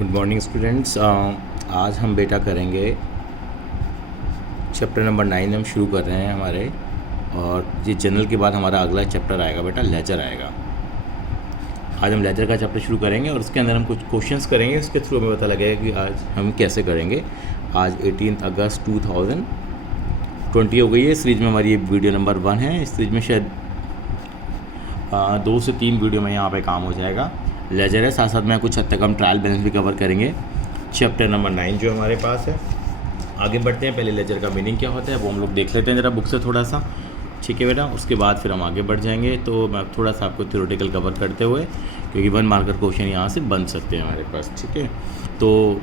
Good morning students. आज हम बेटा करेंगे चैप्टर नंबर 9 हम शुरू कर रहे हैं हमारे, और ये जनरल के बाद हमारा अगला चैप्टर आएगा बेटा लेजर आएगा। आज हम लेजर का चैप्टर शुरू करेंगे और उसके अंदर हम कुछ क्वेश्चंस करेंगे, उसके थ्रू हमें पता लगेगा कि आज हम कैसे करेंगे। आज 18 अगस्त 2020 हो गई है। इस सीरीज में हमारी ये वीडियो नंबर 1 है। इस सीरीज में शायद 2 से 3 वीडियो में यहाँ पे काम हो जाएगा। लेजर है, साथ साथ में कुछ हद तक हम ट्रायल बैलेंस भी कवर करेंगे। चैप्टर नंबर 9 जो हमारे पास है। आगे बढ़ते हैं, पहले लेजर का मीनिंग क्या होता है वो हम लोग देख लेते हैं ज़रा बुक से थोड़ा सा, ठीक है बेटा। उसके बाद फिर हम आगे बढ़ जाएंगे। तो मैं थोड़ा सा आपको थ्योरेटिकल कवर करते हुए, क्योंकि 1 मार्कर क्वेश्चन यहाँ से बन सकते हैं हमारे पास, ठीक है। तो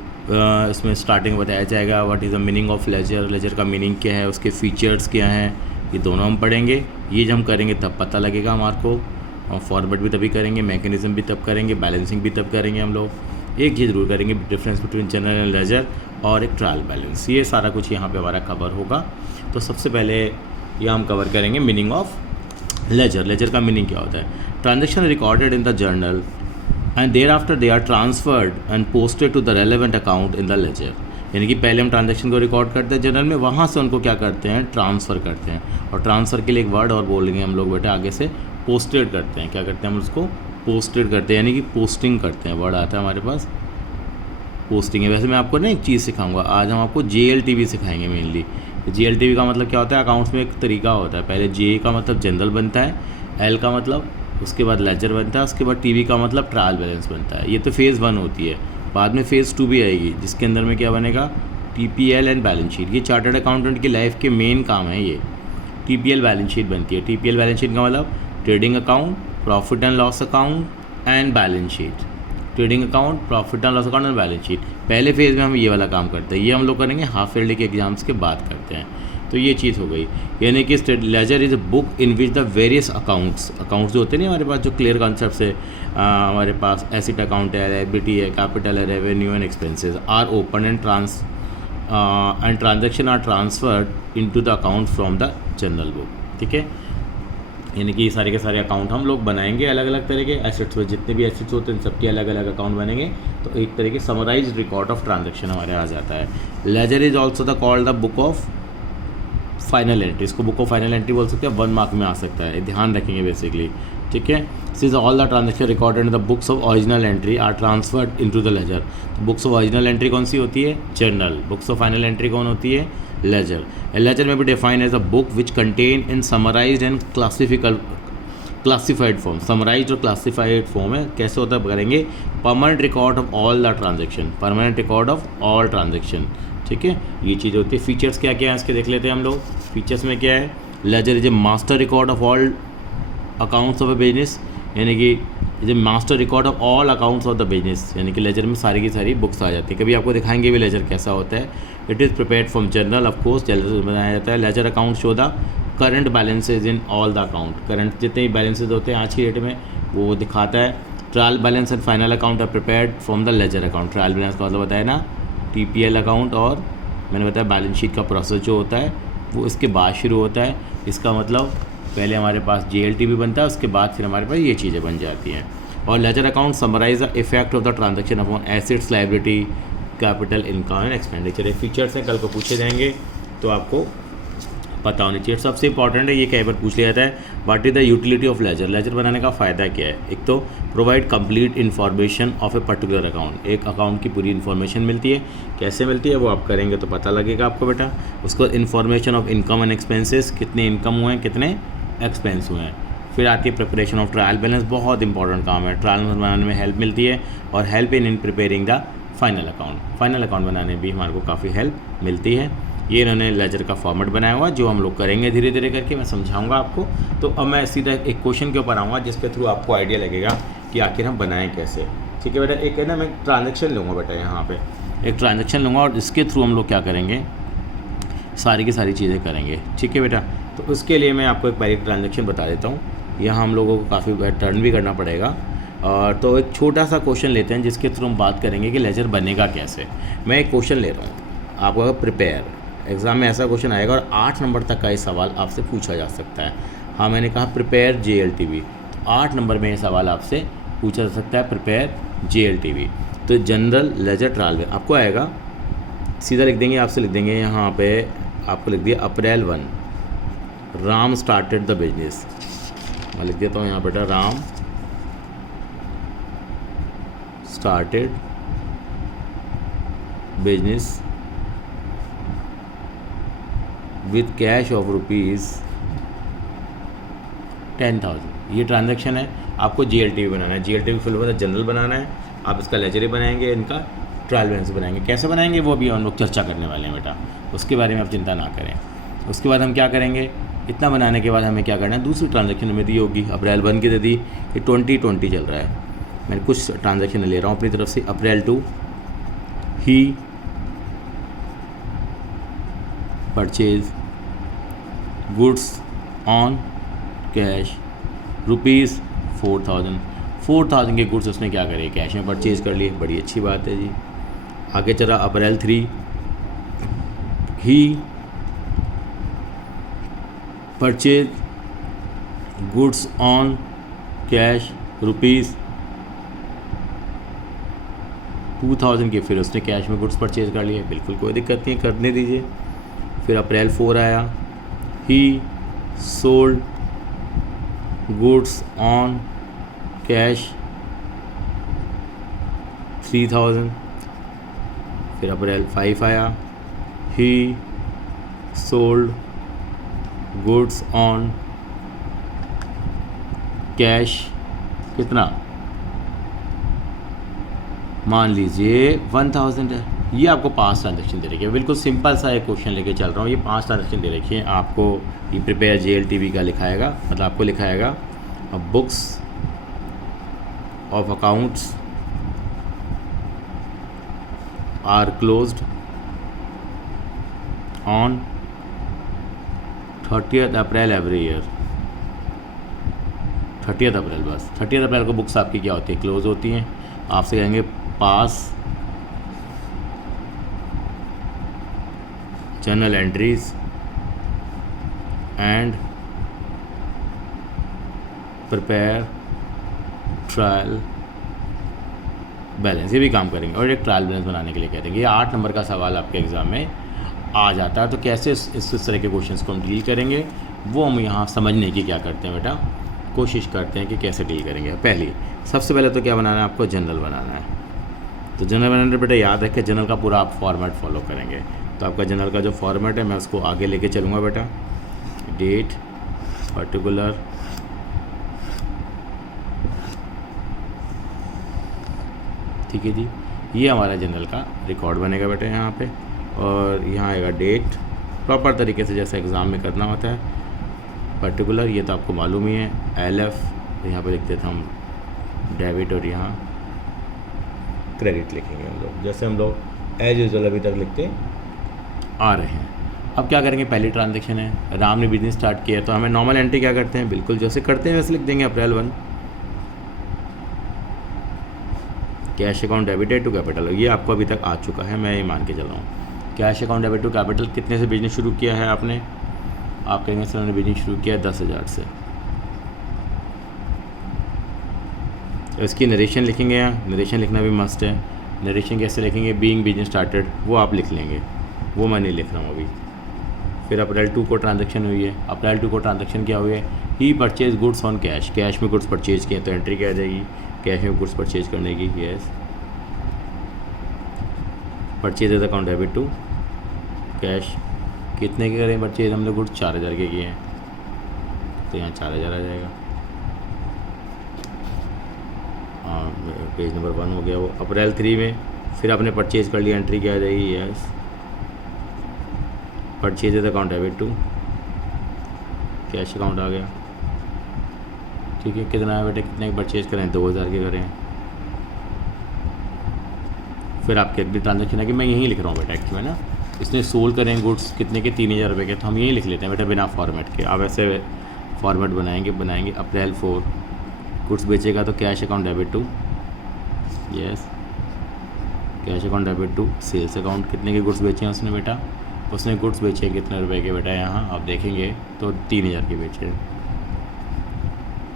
इसमें स्टार्टिंग बताया जाएगा what is the meaning of ledger, ledger का मीनिंग क्या है, उसके फीचर्स क्या हैं, ये दोनों हम पढ़ेंगे। ये जब हम करेंगे तब पता लगेगा हमारे को। और फॉरवर्ड भी तभी करेंगे, मैकेनिज्म भी तब करेंगे, बैलेंसिंग भी तब करेंगे हम लोग। एक चीज़ जरूर करेंगे, difference between general and ledger और एक ट्रायल बैलेंस। ये सारा कुछ यहाँ पे हमारा कवर होगा। तो सबसे पहले यह हम कवर करेंगे मीनिंग ऑफ लेजर। लेजर का मीनिंग क्या होता है? Transaction recorded in the journal and thereafter they are transferred and posted to the relevant account in the ledger. यानी कि पहले हम ट्रांजेक्शन को रिकॉर्ड करते हैं जर्नल में, वहाँ से उनको क्या करते हैं, ट्रांसफ़र करते हैं। और ट्रांसफ़र के लिए एक वर्ड और बोलेंगे हम लोग बेटा आगे से, पोस्टेड करते हैं। क्या करते हैं हम उसको? पोस्टेड करते हैं, यानी कि पोस्टिंग करते हैं। वर्ड आता है हमारे पास पोस्टिंग है। वैसे मैं आपको ना एक चीज़ सिखाऊंगा आज, हम आपको JLTV सिखाएंगे मेनली। JLTV का मतलब क्या होता है? अकाउंट्स में एक तरीका होता है। पहले J का मतलब जनरल बनता है, L का मतलब, उसके बाद लेजर बनता है, उसके बाद TV का मतलब ट्रायल बैलेंस बनता है। ये तो फेज़ 1 होती है। बाद में फेज़ 2 भी आएगी, जिसके अंदर में क्या बनेगा, TPL एंड बैलेंस शीट। ये चार्टर्ड अकाउंटेंट की लाइफ के मेन काम है। ये TPL बैलेंस शीट बनती है। TPL बैलेंस शीट का मतलब trading account, profit and loss account and balance sheet. Trading account, profit and loss account and balance sheet. पहले फेज़ में हम ये वाला काम करते हैं। ये हम लोग करेंगे हाफ ईयरली के एग्जाम्स के बाद करते हैं। तो ये चीज़ हो गई। यानी कि laser is a book in which the various accounts जो होते हैं ना हमारे पास, जो क्लियर कॉन्सेप्ट से हमारे पास एसेट अकाउंट है, लायबिलिटी है, कैपिटल है, revenue and expenses are open and transaction are transferred into the account from the general book, ठीक है। यानी कि सारे के सारे अकाउंट हम लोग बनाएंगे अलग अलग तरह के एसेट्स में, जितने भी एसेट्स होते हैं सबके अलग अलग अकाउंट बनेंगे। तो एक तरह के समराइज रिकॉर्ड ऑफ ट्रांजैक्शन हमारे आ जाता है। Ledger is also the called the book of final entry. इसको बुक ऑफ फाइनल एंट्री बोल सकते हैं। 1 मार्क में आ सकता है, ध्यान रखेंगे बेसिकली, ठीक है। Since all the transaction recorded in the books of original entry are transferred into the ledger. तो बुक्स ऑफ ओरिजिनल एंट्री कौन सी होती है? Journal. Books of final entry कौन होती है? Ledger. A ledger may be defined as a book which contain in summarized and classified form. Summarize और classified form है। कैसे होता है करेंगे? Permanent record of all the transaction, permanent record of all transaction, ठीक है। ये चीज़ होती है। फीचर्स क्या क्या है इसके देख लेते हैं हम लोग। फीचर्स में क्या है? Ledger is a master record of all accounts of a business. यानी कि is a master record of all accounts of the business. यानी कि लेजर में सारी की सारी बुक्स आ जाती है। कभी आपको दिखाएंगे भी लेजर कैसा होता है। It is prepared from journal, of course general बनाया जाता है। Ledger account show the current balances in all the account. Current जितने भी बैलेंसेज होते हैं आज की डेट में वो दिखाता है। Trial balance and final account are prepared from the ledger account. Trial balance का मतलब बताया ना, TPL अकाउंट, और मैंने बताया बैलेंस शीट का प्रोसेस जो होता है वो इसके बाद शुरू होता है। इसका मतलब पहले हमारे पास JLTV बनता है, उसके बाद फिर हमारे पास ये चीज़ें बन जाती हैं। और ledger account summarize the effect of the transaction upon assets, liability, capital, income and expenditure. Features हैं, कल को पूछे जाएंगे तो आपको पता होनी चाहिए। सबसे इंपॉर्टेंट है, ये कई बार पूछ लिया जाता है, what is the utility of ledger. Ledger बनाने का फ़ायदा क्या है? एक तो provide complete information of a particular account. एक अकाउंट की पूरी इन्फॉर्मेशन मिलती है। कैसे मिलती है वो आप करेंगे तो पता लगेगा आपको बेटा। उसको information of income and expenses, कितने इनकम हुए हैं, कितने एक्सपेंस हुए हैं। फिर आती है प्रिपरेशन ऑफ ट्रायल बैलेंस, बहुत इंपॉर्टेंट काम है। ट्रायल बनाने में हेल्प मिलती है, और help in preparing the final account. Final account बनाने में भी हमारे को काफ़ी हेल्प मिलती है। ये इन्होंने लेजर का फॉर्मेट बनाया हुआ, जो हम लोग करेंगे धीरे धीरे करके, मैं समझाऊंगा आपको। तो अब मैं सीधा एक क्वेश्चन के ऊपर आऊँगा जिसके थ्रू आपको आइडिया लगेगा कि आखिर हम बनाएं कैसे, ठीक है बेटा। एक है ना, मैं ट्रांजेक्शन लूँगा बेटा, यहाँ पे एक ट्रांजेक्शन लूँगा और इसके थ्रू हम लोग क्या करेंगे, सारी की सारी चीज़ें करेंगे, ठीक है बेटा। तो उसके लिए मैं आपको एक पहले ट्रांजेक्शन बता देता हूँ। यहाँ हम लोगों को काफ़ी टर्न भी करना पड़ेगा। और तो एक छोटा सा क्वेश्चन लेते हैं जिसके थ्रू हम बात करेंगे कि लेजर बनेगा कैसे। मैं एक क्वेश्चन ले रहा हूँ, आपको प्रिपेयर एग्ज़ाम में ऐसा क्वेश्चन आएगा और 8 नंबर तक का ये सवाल आपसे पूछा जा सकता है। हाँ, मैंने कहा प्रिपेयर JLTV, तो 8 नंबर में ये सवाल आपसे पूछा जा सकता है, प्रिपेयर JLTV। तो जनरल लेजर ट्रायल बैलेंस आपको आएगा, सीधा लिख देंगे, आपसे लिख देंगे यहाँ पे आपको लिख दिया अप्रैल 1 राम स्टार्टेड द बिजनेस। मैं लिख देता हूँ यहाँ बेटा, Ram started business with cash of ₹10,000। ये ट्रांजैक्शन है। आपको GLTV बनाना है, GLTV फुल मतलब जनरल बनाना है। आप इसका लेजर ही बनाएंगे, इनका ट्रायल बैलेंस बनाएंगे। कैसे बनाएंगे वो अभी हम लोग चर्चा करने वाले हैं बेटा, उसके बारे में आप चिंता ना करें। उसके बाद हम क्या करेंगे, इतना बनाने के बाद हमें क्या करना है, दूसरी ट्रांजैक्शन हमें दी होगी, अप्रैल 1 की दे दी कि 2020 चल रहा है। मैं कुछ ट्रांजैक्शन ले रहा हूँ अपनी तरफ से। अप्रैल 2 ही परचेज गुड्स ऑन कैश ₹4,000 के गुड्स उसने क्या करे, कैश में परचेज़ कर लिए। बड़ी अच्छी बात है जी। आगे चला अप्रैल 3 ही परचेज गुड्स ऑन कैश ₹2,000 के, फिर उसने कैश में गुड्स परचेज कर लिए। बिल्कुल कोई दिक्कत नहीं है, करने दीजिए। फिर अप्रैल 4 आया, ही सोल्ड गुड्स ऑन कैश 3,000। फिर अप्रैल 5 आया, ही सोल्ड गुड्स ऑन कैश कितना, मान लीजिए 1,000 है। ये आपको 5 ट्रांजेक्शन दे रखी है। बिल्कुल सिंपल सा एक क्वेश्चन लेके चल रहा हूँ। ये 5 ट्रांजेक्शन दे रखी है आपको। ये प्रिपेयर GLTV का लिखाएगा, मतलब आपको लिखाएगा books of accounts are closed on 30th April every year. 30th April, बस 30th अप्रैल को बुक्स आपकी क्या होती है, क्लोज होती हैं। आपसे कहेंगे पास journal entries and prepare trial balance. ये भी काम करेंगे और एक ट्रायल बैलेंस बनाने के लिए कह देंगे। ये 8 नंबर का सवाल आपके एग्ज़ाम में आ जाता है। तो कैसे इस तरह के क्वेश्चंस को हम डील करेंगे वो हम यहाँ समझने की क्या करते हैं बेटा, कोशिश करते हैं कि कैसे डील करेंगे। पहली सबसे पहले तो क्या बनाना है आपको, जनरल बनाना है। तो जनरल बनाने बेटा याद रखें, जनरल का पूरा आप फॉर्मेट फॉलो करेंगे। तो आपका जनरल का जो फॉर्मेट है मैं उसको आगे लेके चलूँगा बेटा। डेट, पर्टिकुलर, ठीक है जी। ये हमारा जनरल का रिकॉर्ड बनेगा बेटा यहाँ पे, और यहाँ आएगा डेट प्रॉपर तरीके से जैसे एग्ज़ाम में करना होता है। पर्टिकुलर ये तो आपको मालूम ही है, LF यहाँ पे लिखते थे हम डेबिट, और यहाँ क्रेडिट लिखेंगे हम लोग, जैसे हम लोग एज यूजुअल अभी तक लिखते आ रहे हैं। अब क्या करेंगे, पहली ट्रांजैक्शन है, राम ने बिजनेस स्टार्ट किया, तो हमें नॉर्मल एंट्री क्या करते हैं, बिल्कुल जैसे करते हैं वैसे लिख देंगे April 1। Cash account debited to capital, ये आपको अभी तक आ चुका है, मैं ये मान के चल रहा हूँ। Cash account debit to capital, कितने से बिजनेस शुरू किया है आपने, आप कहेंगे सर मैंने बिजनेस शुरू किया 10,000 से। तो इसकी नरेशन लिखेंगे, यहाँ नरेशन लिखना भी मस्ट है। नरेशन कैसे लिखेंगे, बीइंग बिजनेस स्टार्टेड, वो आप लिख लेंगे, वो मैं नहीं लिख रहा हूँ अभी। फिर अप्रैल 2 को ट्रांजैक्शन हुई है। अप्रैल 2 को ट्रांजैक्शन क्या हुई है, he purchase goods on cash, cash में गुड्स परचेज किए, तो एंट्री क्या आ जाएगी, कैश में गुड्स परचेज करने की। Yes, purchase as account debit to cash, कितने के करें परचेज हमने गुड्स, 4,000 के किए हैं, तो यहाँ 4,000 आ जाएगा। पेज नंबर 1 हो गया वो। अप्रैल 3 में फिर आपने परचेज कर लिया, एंट्री क्या आ जाएगी, yes, purchase as account debit to cash account आ गया। ठीक है, कितना है बेटे, कितने परचेज करें, 2,000 के करें। फिर आपके अगली ट्रांजेक्शन है कि मैं यहीं लिख रहा हूँ बेटा, एक्चुअली ना इसने सोल्ड करें गुड्स कितने के, 3,000 रुपये के, तो हम यहीं लिख लेते हैं बेटा बिना फॉर्मेट के। आप ऐसे फॉर्मेट बनाएंगे। अप्रैल 4 गुड्स बेचेगा, तो cash account debit to, yes, cash account debit to sales account, कितने के गुड्स बेचे हैं उसने बेटा, उसने गुड्स बेचे कितने रुपए के बेटा, यहाँ आप देखेंगे तो 3,000 के बेचे।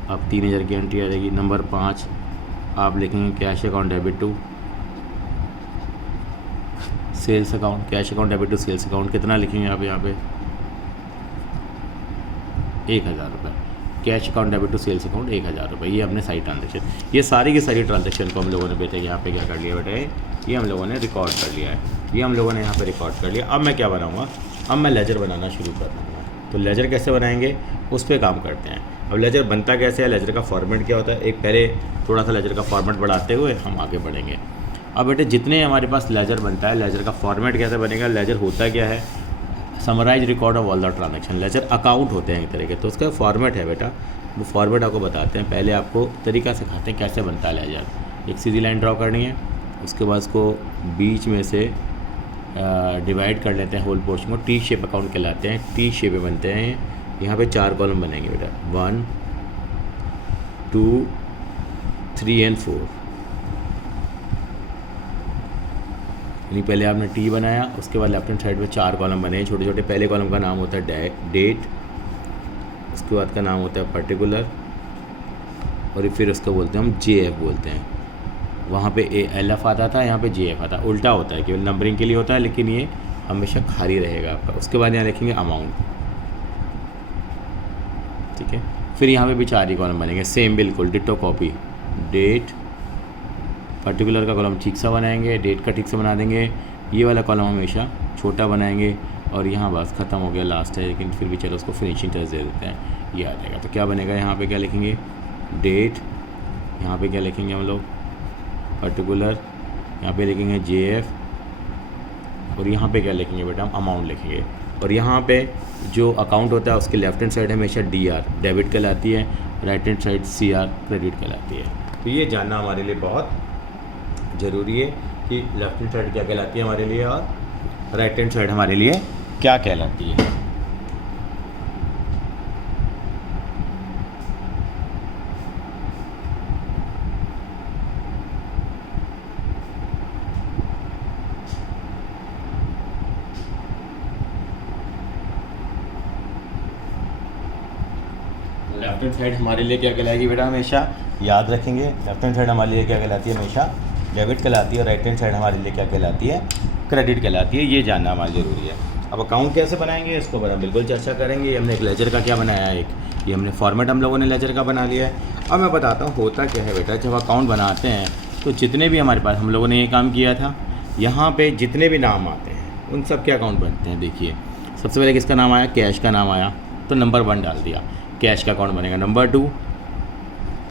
अब 3,000 की एंट्री आ जाएगी। नंबर 5 आप लिखेंगे cash account debit to sales account, cash account debit to sales account, कितना लिखेंगे आप यहाँ पे 1000 रुपये। Cash account debit to sales account 1000 रुपये, ये अपने सारी ट्रांजेक्शन, ये सारी की सारी ट्रांजेक्शन को हम लोगों ने बेटे यहाँ पे क्या कर लिया बेटे, ये हम लोगों ने रिकॉर्ड कर लिया है, ये हम लोगों ने यहाँ पे रिकॉर्ड कर लिया। अब मैं क्या बनाऊँगा, अब मैं लेजर बनाना शुरू कर दूँगा। तो लेजर कैसे बनाएंगे उस पर काम करते हैं। अब लेजर बनता कैसे है, लेजर का फॉर्मेट क्या होता है, एक पहले थोड़ा सा लेजर का फॉर्मेट बढ़ाते हुए हम आगे बढ़ेंगे। अब बेटे जितने हमारे पास लेजर बनता है, लेजर का फॉर्मेट कैसे बनेगा, लेजर होता क्या है, summarize record of all the transaction. Ledger account होते हैं एक तरह के, तो उसका फॉर्मेट है बेटा, वो फॉर्मेट आपको बताते हैं। पहले आपको तरीका सिखाते हैं कैसे बनता है लेजर। एक सीधी लाइन ड्रॉ करनी है, उसके बाद उसको बीच में से डिवाइड कर लेते हैं होल पोर्शन को, टी शेप अकाउंट कहलाते हैं, टी शेप में बनते हैं। यहाँ पे 4 कॉलम बनेंगे बेटा, 1 2 3 एंड 4। यानी पहले आपने टी बनाया, उसके बाद लेफ्ट हैंड साइड पे 4 कॉलम बने छोटे छोटे। पहले कॉलम का नाम होता है डेट, उसके बाद का नाम होता है पर्टिकुलर, और फिर उसको बोलते हैं हम JF बोलते हैं। वहाँ पे LF आता था, यहाँ पे JF आता है, उल्टा होता है, केवल नंबरिंग के लिए होता है, लेकिन ये हमेशा खाली रहेगा आपका। उसके बाद यहाँ लिखेंगे अमाउंट, ठीक है। फिर यहाँ पे भी 4 ही कॉलम बनेंगे, सेम बिल्कुल डिटो कॉपी। डेट, पर्टिकुलर का कॉलम ठीक सा बनाएंगे, डेट का ठीक से बना देंगे, ये वाला कॉलम हमेशा छोटा बनाएंगे, और यहाँ बस ख़त्म हो गया, लास्ट है, लेकिन फिर भी चलो उसको फिनिशिंग टच दे देते हैं, ये आ जाएगा। तो क्या बनेगा, यहाँ पे क्या लिखेंगे डेट, यहाँ पे क्या लिखेंगे हम लोग पर्टिकुलर, यहाँ पे लिखेंगे JF, और यहाँ पे क्या लिखेंगे बेटा हम अमाउंट लिखेंगे। और यहाँ पे जो अकाउंट होता है उसके लेफ्ट हैंड साइड हमेशा DR डेबिट कहलाती है, right hand side CR credit कहलाती है। तो ये जानना हमारे लिए बहुत ज़रूरी है कि लेफ्ट हैंड साइड क्या कहलाती है हमारे लिए, और राइट हैंड साइड हमारे लिए क्या कहलाती है। लेफ्ट हैंड साइड हमारे लिए क्या कहलाएगी बेटा, हमेशा याद रखेंगे, लेफ्ट हैंड साइड हमारे लिए क्या कहलाती है, हमेशा डेबिट कहलाती है, और राइट हैंड साइड हमारे लिए क्या कहलाती है, क्रेडिट कहलाती है। ये जानना हमारा ज़रूरी है। अब अकाउंट कैसे बनाएंगे इसको पर हम बिल्कुल चर्चा करेंगे। हमने एक लेजर का क्या बनाया है, एक ये हमने फॉर्मेट हम लोगों ने लेजर का बना लिया है। अब मैं बताता हूँ होता क्या है बेटा, जब अकाउंट बनाते हैं तो जितने भी हमारे पास, हम लोगों ने ये काम किया था, यहाँ पर जितने भी नाम आते हैं उन सब के अकाउंट बनते हैं। देखिए सबसे पहले किसका नाम आया, कैश का नाम आया, तो नंबर 1 डाल दिया, कैश का अकाउंट बनेगा। नंबर 2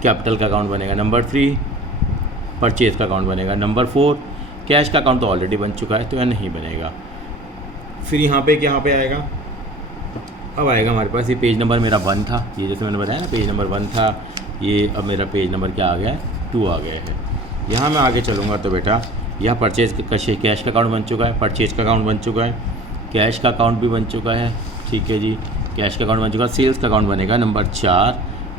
कैपिटल का अकाउंट बनेगा। नंबर 3 परचेज का अकाउंट बनेगा। नंबर 4 कैश का अकाउंट तो ऑलरेडी बन चुका है तो यह नहीं बनेगा। फिर यहाँ पे आएगा, अब आएगा हमारे पास ये पेज नंबर मेरा 1 था, ये जैसे मैंने बताया ना पेज नंबर 1 था, ये अब मेरा पेज नंबर क्या आ गया है, 2 आ गया है। यहाँ मैं आगे चलूँगा तो बेटा यहाँ परचेज कैश का अकाउंट बन चुका है, परचेज का अकाउंट बन चुका है, कैश का अकाउंट भी बन चुका है, ठीक है जी, कैश का अकाउंट बन चुका है। सेल्स का अकाउंट बनेगा नंबर 4,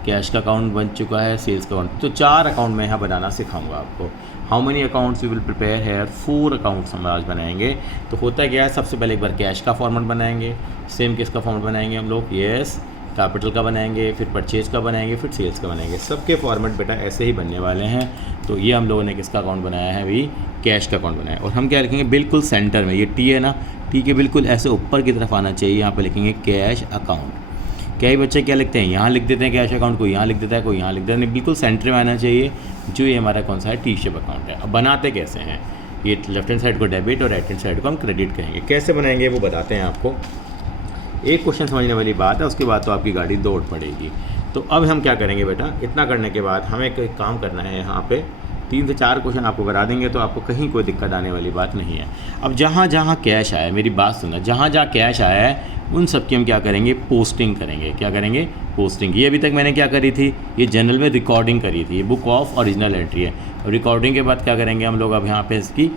कैश का अकाउंट बन चुका है, सेल्स का अकाउंट। तो 4 अकाउंट मैं यहाँ बनाना सिखाऊंगा आपको। How many accounts we will prepare है, 4 अकाउंट्स हम आज बनाएंगे। तो होता क्या है, सबसे पहले एक बार कैश का फॉर्मेट बनाएंगे, सेम किसका फॉर्मेट बनाएंगे हम लोग, यस कैपिटल का बनाएंगे, फिर परचेज का बनाएंगे, फिर सेल्स का बनाएंगे। सबके फॉर्मेट बेटा ऐसे ही बनने वाले हैं। तो ये हम लोगों ने किसका अकाउंट बनाया है अभी, कैश का अकाउंट बनाया है। और हम क्या लिखेंगे बिल्कुल सेंटर में, ये टी है ना, टी के बिल्कुल ऐसे ऊपर की तरफ आना चाहिए। यहाँ पे लिखेंगे कैश अकाउंट। कई बच्चे क्या लिखते हैं, यहाँ लिख देते हैं कैश अकाउंट, कोई यहाँ लिख देता है, कोई यहाँ लिख देता है, नहीं बिल्कुल सेंटर में आना चाहिए। जो ये हमारा कौन सा है, टी शेप अकाउंट है। अब बनाते कैसे हैं, ये लेफ्ट हैंड साइड को डेबिट और राइट हैंड साइड को हम क्रेडिट कहेंगे। कैसे बनाएंगे वो बताते हैं आपको। एक क्वेश्चन समझने वाली बात है, उसके बाद तो आपकी गाड़ी दौड़ पड़ेगी। तो अब हम क्या करेंगे बेटा, इतना करने के बाद हमें एक काम करना है, यहाँ पे 3 से 4 क्वेश्चन आपको करा देंगे तो आपको कहीं कोई दिक्कत आने वाली बात नहीं है। अब जहाँ जहाँ कैश आया, मेरी बात सुना, जहाँ जहाँ कैश आया है उन सब की हम क्या करेंगे, पोस्टिंग करेंगे। क्या करेंगे, पोस्टिंग। ये अभी तक मैंने क्या करी थी, ये जनरल में रिकॉर्डिंग करी थी, ये बुक ऑफ ओरिजिनल एंट्री है। और रिकॉर्डिंग के बाद क्या करेंगे हम लोग, अब यहाँ पे इसकी